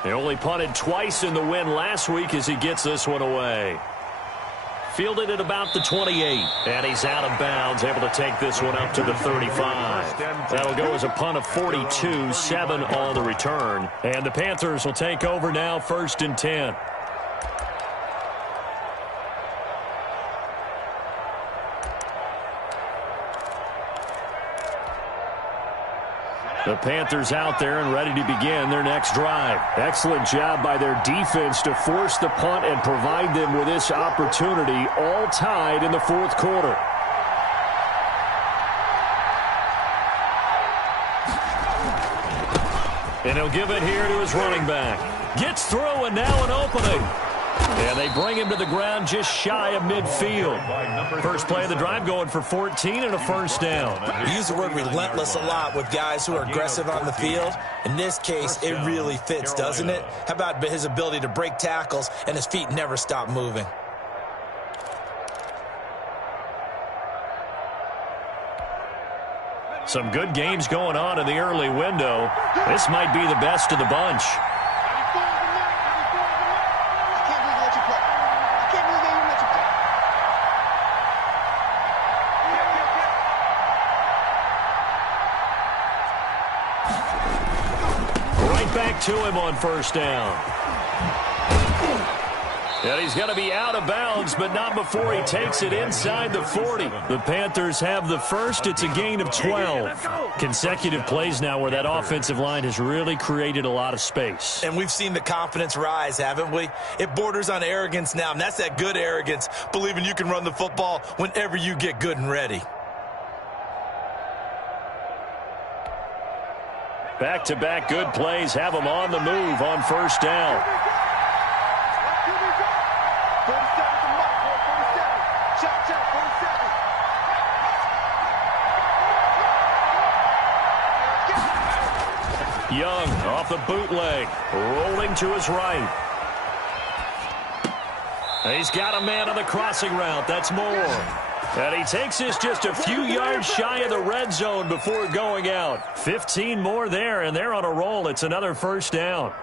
They only punted twice in the win last week as he gets this one away. Fielded at about the 28, and he's out of bounds, able to take this one up to the 35. That'll go as a punt of 42, 7 on the return. And the Panthers will take over now, 1st and 10. The Panthers out there and ready to begin their next drive. Excellent job by their defense to force the punt and provide them with this opportunity, all tied in the 4th quarter. And he'll give it here to his running back. Gets through and now an opening. And they bring him to the ground just shy of midfield. First play of the drive going for 14 and a first down. We use the word relentless a lot with guys who are aggressive on the field. In this case, it really fits, doesn't it? How about his ability to break tackles and his feet never stop moving? Some good games going on in the early window. This might be the best of the bunch. Back to him on first down. And he's going to be out of bounds, but not before he takes it inside the 40. The Panthers have the first. It's a gain of 12. Consecutive plays now where that offensive line has really created a lot of space. And we've seen the confidence rise, haven't we? It borders on arrogance now, and that's that good arrogance, believing you can run the football whenever you get good and ready. Back-to-back good plays have them on the move on first down. 47. Young off the bootleg, rolling to his right. He's got a man on the crossing route. That's more. And he takes this just a few yards shy of the red zone before going out. 15 more there, and they're on a roll. It's another first down.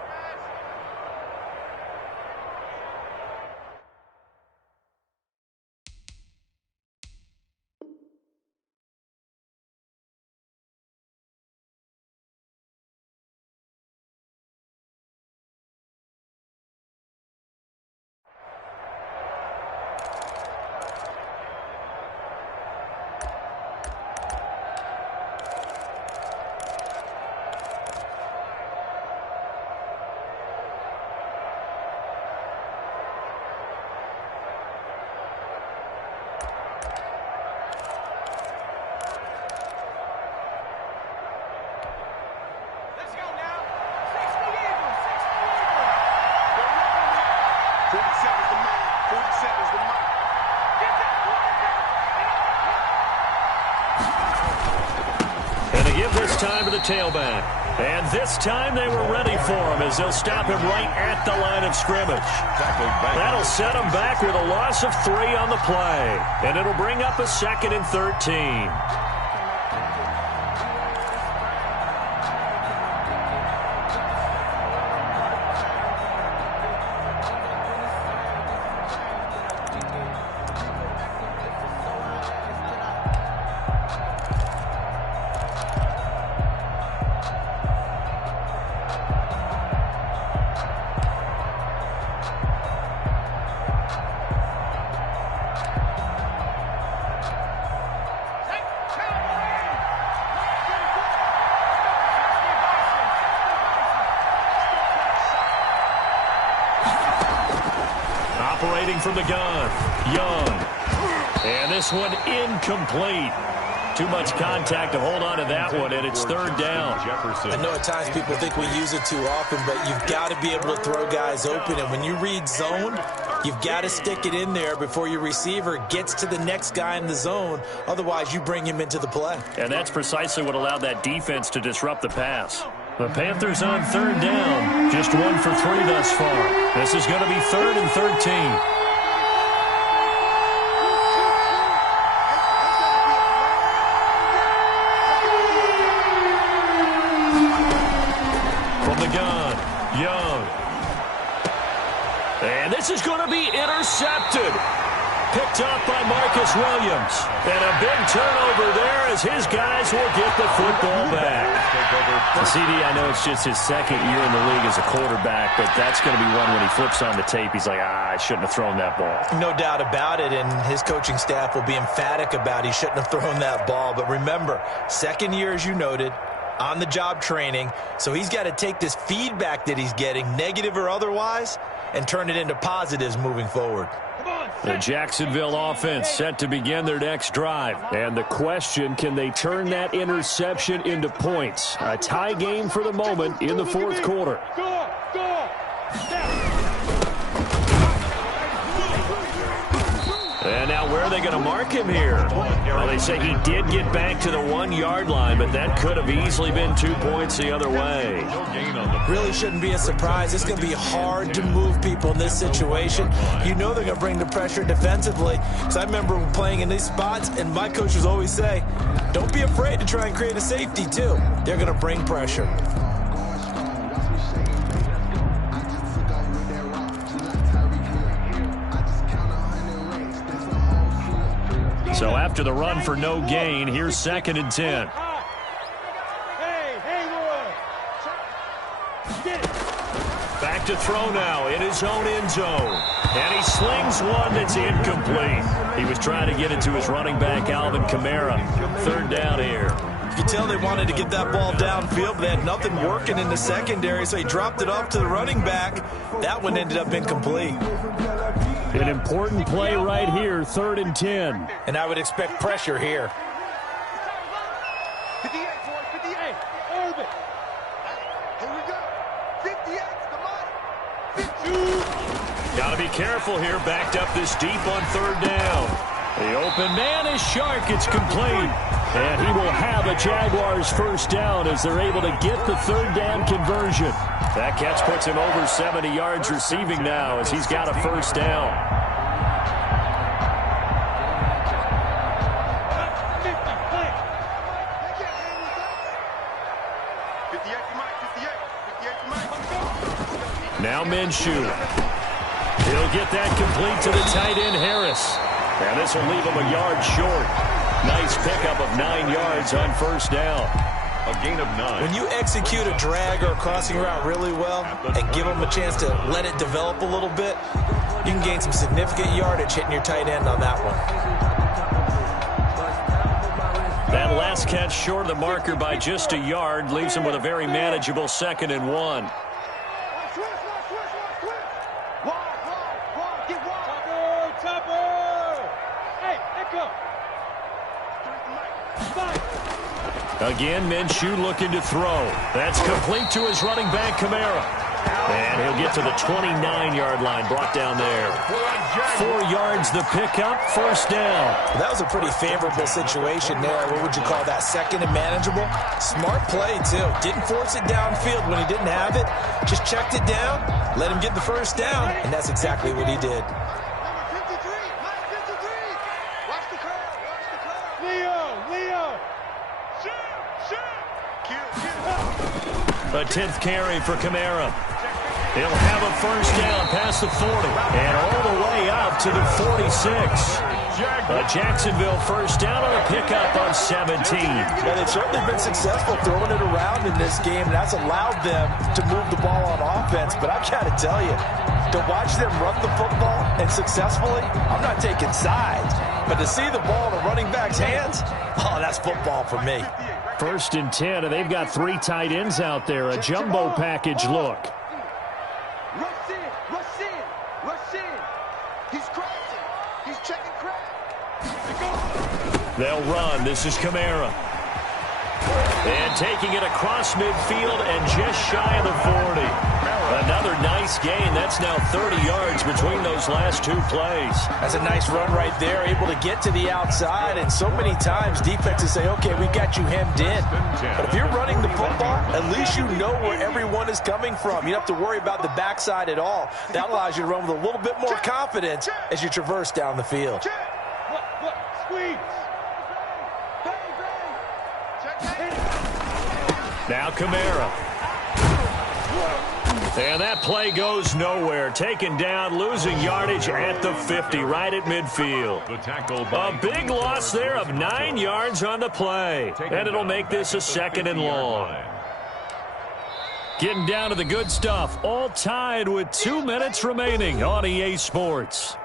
Time to the tailback. And this time they were ready for him as they'll stop him right at the line of scrimmage. That'll set him back with a loss of 3 on the play. And it'll bring up a 2nd and 13. Operating from the gun, Young. And this one incomplete. Too much contact to hold on to that one, and it's 3rd down. I know at times people think we use it too often, but you've got to be able to throw guys open. And when you read zone, you've got to stick it in there before your receiver gets to the next guy in the zone. Otherwise, you bring him into the play. And that's precisely what allowed that defense to disrupt the pass. The Panthers on 3rd down. Just 1 for 3 thus far. This is going to be 3rd and 13. Young. And this is going to be intercepted. Picked up by Marcus Williams. And a big turnover there as his guys will get the football back. CD, I know it's just his 2nd year in the league as a quarterback, but that's going to be one when he flips on the tape. He's like, I shouldn't have thrown that ball. No doubt about it, and his coaching staff will be emphatic about he shouldn't have thrown that ball. But remember, 2nd year, as you noted, on-the-job training, so he's got to take this feedback that he's getting, negative or otherwise, and turn it into positives moving forward. The Jacksonville offense set to begin their next drive. And the question, can they turn that interception into points? A tie game for the moment in the 4th quarter. And now where are they going to mark him here? Well, they say he did get back to the 1-yard line, but that could have easily been 2 points the other way. Really shouldn't be a surprise. It's going to be hard to move people in this situation. You know they're going to bring the pressure defensively. Because I remember playing in these spots, and my coaches always say, don't be afraid to try and create a safety, too. They're going to bring pressure. So after the run for no gain, here's 2nd and 10. Back to throw now in his own end zone. And he slings one that's incomplete. He was trying to get it to his running back, Alvin Kamara. 3rd down here. You can tell they wanted to get that ball downfield, but they had nothing working in the secondary, so he dropped it off to the running back. That one ended up incomplete. An important play right here, 3rd and 10. And I would expect pressure here. 58, boys, 58. Urban. Here we go. 58's the money. Got to be careful here, backed up this deep on 3rd down. The open man is Shark. It's complete. And he will have a Jaguars 1st down as they're able to get the 3rd down conversion. That catch puts him over 70 yards receiving now as he's got a 1st down. Minshew. He'll get that complete to the tight end, Harris. And this will leave him a yard short. Nice pickup of 9 yards on first down. A gain of 9. When you execute a drag or a crossing route really well and give them a chance to let it develop a little bit, you can gain some significant yardage hitting your tight end on that one. That last catch short of the marker by just a yard leaves him with a very manageable 2nd and 1. Again, Minshew looking to throw. That's complete to his running back, Kamara. And he'll get to the 29-yard line, brought down there. 4 yards the pickup, first down. That was a pretty favorable situation there. What would you call that, 2nd and manageable? Smart play, too. Didn't force it downfield when he didn't have it. Just checked it down, let him get the first down, and that's exactly what he did. A 10th carry for Kamara. He'll have a first down past the 40 and all the way up to the 46. A Jacksonville first down on a pickup of 17. Well, they've certainly been successful throwing it around in this game, and that's allowed them to move the ball on offense. But I've got to tell you, to watch them run the football and successfully, I'm not taking sides. But to see the ball in a running back's hands, oh, that's football for me. 1st and 10, and they've got 3 tight ends out there. A jumbo package look. Rush in, rush in, rush in. He's crossing. He's checking crack. They'll run. This is Kamara. And taking it across midfield and just shy of the 40. Another nice gain. That's now 30 yards between those last 2 plays. That's a nice run right there, able to get to the outside. And so many times defenses say, okay, we got you hemmed in. But if you're running the football, at least you know where everyone is coming from. You don't have to worry about the backside at all. That allows you to run with a little bit more confidence as you traverse down the field. Look, squeeze. Now Kamara. And that play goes nowhere. Taken down, losing yardage at the 50, right at midfield. A big loss there of 9 yards on the play. And it'll make this a 2nd and long. Getting down to the good stuff. All tied with 2 minutes remaining on EA Sports.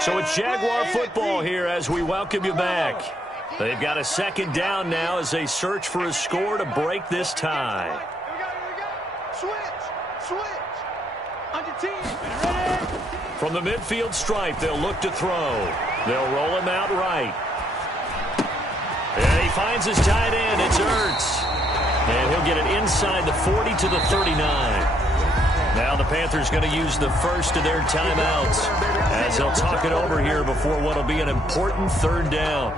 So it's Jaguar football here as we welcome you back. They've got a 2nd down now as they search for a score to break this tie. Here we go. Switch. Under team. From the midfield stripe, they'll look to throw. They'll roll him out right. And he finds his tight end. It's Ertz. And he'll get it inside the 40 to the 39. Now the Panthers going to use the first of their timeouts as they'll talk it over here before what will be an important 3rd down.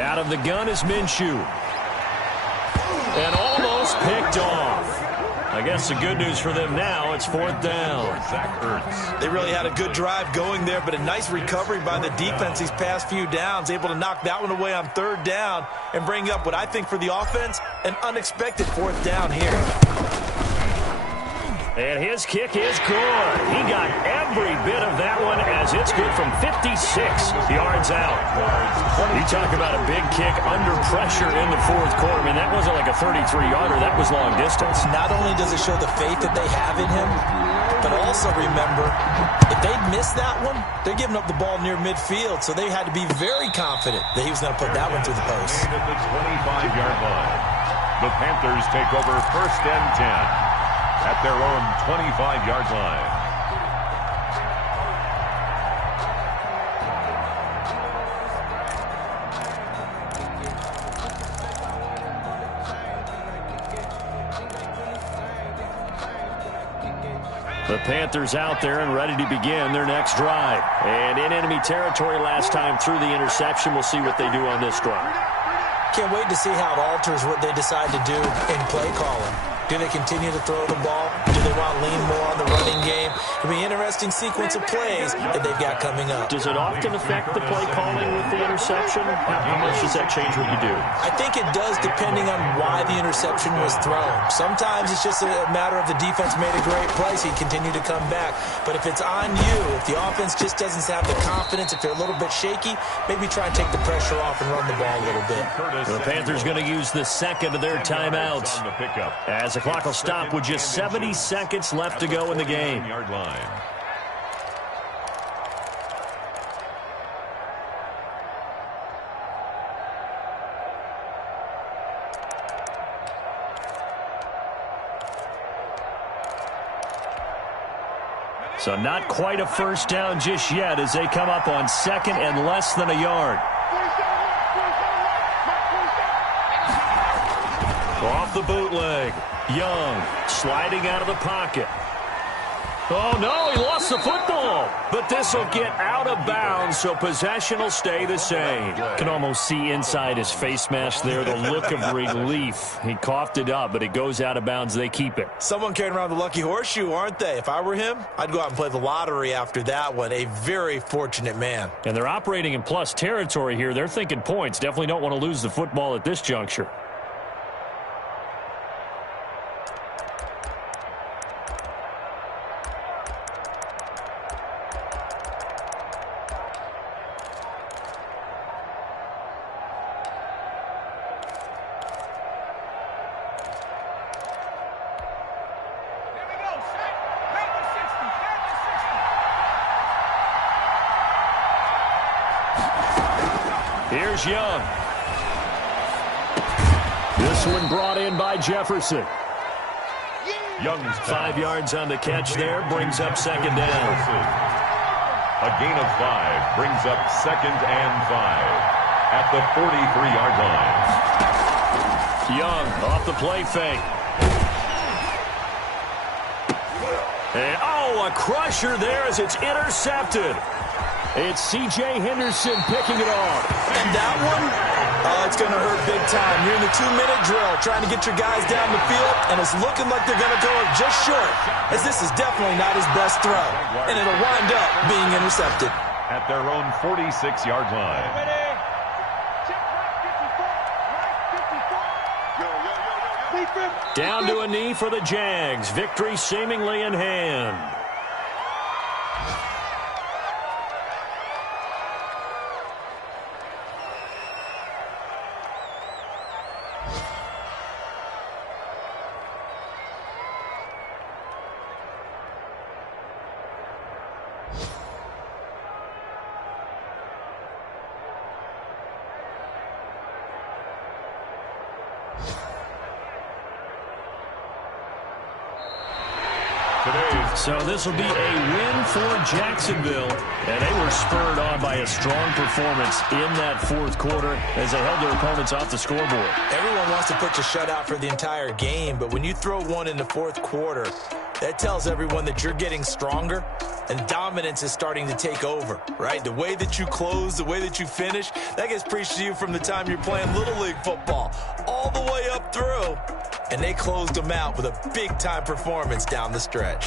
Out of the gun is Minshew. And almost picked off. I guess the good news for them now, it's 4th down. They really had a good drive going there, but a nice recovery by the defense these past few downs, able to knock that one away on 3rd down and bring up what I think for the offense, an unexpected 4th down here. And his kick is good. He got every bit of that one as it's good from 56 yards out. You talk about a big kick under pressure in the fourth quarter. I mean, that wasn't like a 33-yarder. That was long distance. Not only does it show the faith that they have in him, but also remember, if they miss that one, they're giving up the ball near midfield, so they had to be very confident that he was going to put that one through the post. At the 25-yard line, the Panthers take over 1st and 10 at their own 25-yard line. The Panthers out there and ready to begin their next drive. And in enemy territory last time through the interception. We'll see what they do on this drive. Can't wait to see how it alters what they decide to do in play calling. Do they continue to throw the ball? Do they want to lean more on the running game? It'll be an interesting sequence of plays that they've got coming up. Does it often affect the play calling with the interception? How much does that change what you do? I think it does depending on why the interception was thrown. Sometimes it's just a matter of the defense made a great play, so you continue to come back. But if it's on you, if the offense just doesn't have the confidence, if they're a little bit shaky, maybe try and take the pressure off and run the ball a little bit. The Panthers going to use the second of their timeouts as the clock will stop with just 70 seconds left to go in the game. Yard line. So not quite a first down just yet as they come up on second and less than a yard. Off the bootleg. Young sliding out of the pocket. Oh, no, he lost the football. But this will get out of bounds, so possession will stay the same. Can almost see inside his face mask there, the look of relief. He coughed it up, but it goes out of bounds. They keep it. Someone carrying around the lucky horseshoe, aren't they? If I were him, I'd go out and play the lottery after that one. A very fortunate man. And they're operating in plus territory here. They're thinking points. Definitely don't want to lose the football at this juncture. Here's Young. This one brought in by Jefferson. Young's 5 yards on the catch there, brings up second down. A gain of 5 brings up 2nd and 5 at the 43-yard line. Young off the play fake. And, a crusher there as it's intercepted. It's C.J. Henderson picking it off. And that one, it's going to hurt big time. You're in the 2-minute drill trying to get your guys down the field, and it's looking like they're going to go just short, as this is definitely not his best throw. And it'll wind up being intercepted. At their own 46-yard line. Down to a knee for the Jags. Victory seemingly in hand. So this will be a win for Jacksonville, and they were spurred on by a strong performance in that fourth quarter as they held their opponents off the scoreboard. Everyone wants to put you shutout for the entire game, but when you throw one in the fourth quarter, that tells everyone that you're getting stronger and dominance is starting to take over, right? The way that you close, the way that you finish, that gets preached to you from the time you're playing Little League football all the way up through. And they closed them out with a big-time performance down the stretch.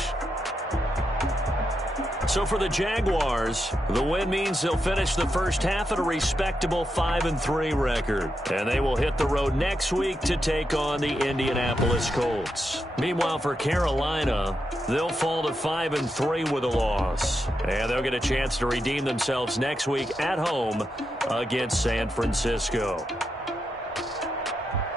So for the Jaguars, the win means they'll finish the first half at a respectable 5-3 record. And they will hit the road next week to take on the Indianapolis Colts. Meanwhile, for Carolina, they'll fall to 5-3 with a loss. And they'll get a chance to redeem themselves next week at home against San Francisco.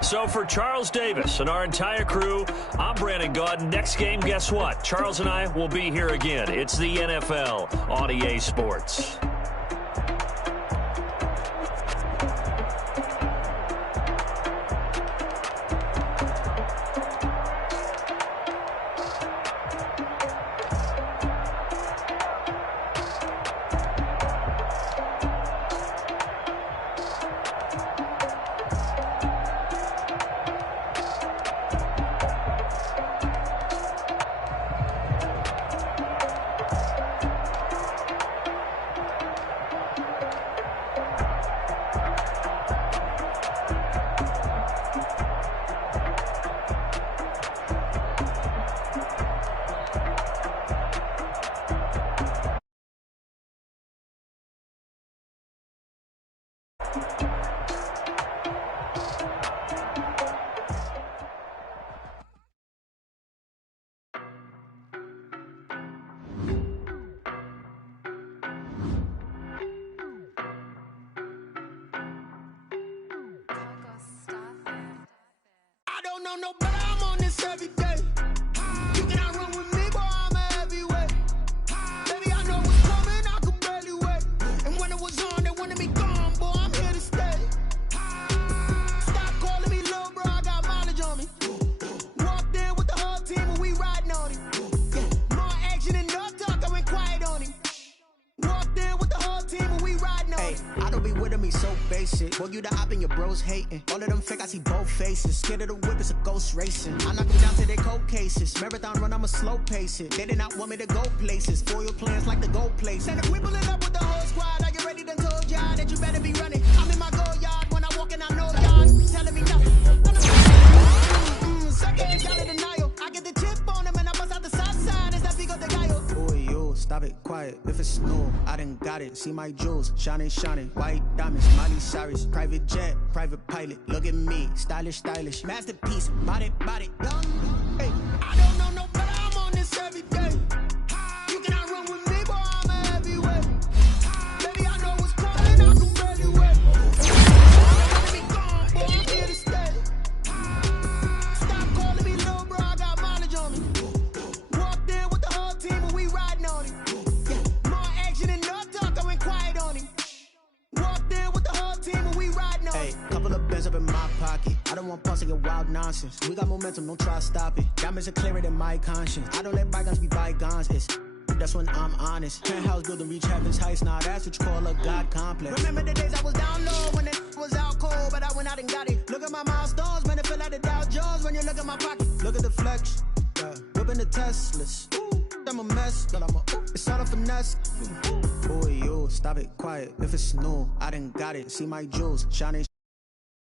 So for Charles Davis and our entire crew, I'm Brandon Gaudin. Next game, guess what? Charles and I will be here again. It's the NFL on EA Sports. No, but I'm on this every day. You cannot run with me, boy, I'm a heavyweight. Baby, I know what's coming, I could barely wait. And when it was on, they wanted me gone, boy, I'm here to stay. Stop calling me little bro, I got mileage on me. Walked in with the whole team and we riding on him. Yeah, more action and no talk, I went quiet on him. Walked in with the whole team and we riding on him. I don't be with me so basic. Boy, you the op and your bros hating. All of them fake, I see both faces. Scared of the whip, it's a ghost racing. I knock them down to their cold cases. Marathon run, I'ma slow pace it. They did not want me to go places. Foil plans like the go place. And if we pulling up with the whole squad, are you ready? Done told y'all that you better be running. I'm in my go yard when I walk in, I know y'all telling me nothing. Second, y'all in denial. I get the chip on them and I bust out the south side. It's that big of the guy. Boy, yo, stop it, quiet. If it's snow, I done got it. See my jewels, shining, shining. White diamonds, Miley Cyrus. Private jet, private pilot. Look at me, stylish, stylish. Masterpiece, body, body. Hey, I don't know no better. I'm on this every day. You cannot run with me, boy, I'm a heavyweight. Baby, I know what's coming, I can barely wait. Let me gone, boy, I'm here to stay. Stop calling me little bro, I got mileage on me. Walked in with the whole team and we riding on him. Yeah, more action and no talk, I went quiet on him. Walked in with the whole team and we riding on him. Hey, couple of bands up in my pocket. I don't want pause to get wild nonsense. We got momentum, don't try to stop it. Diamonds are clearer than my conscience. I don't let bygones be bygones. That's when I'm honest. Penthouse building, reach heaven's heights. Now that's what you call a God complex. Remember the days I was down low when it was out cold, but I went out and got it. Look at my milestones, man, it feel like the Dow Jones when you look at my pocket. Look at the flex, whipping the Teslas. I'm a mess, but it's all a finesse. Boy, yo, stop it, quiet. If it's new, I done got it. See my jewels, shining.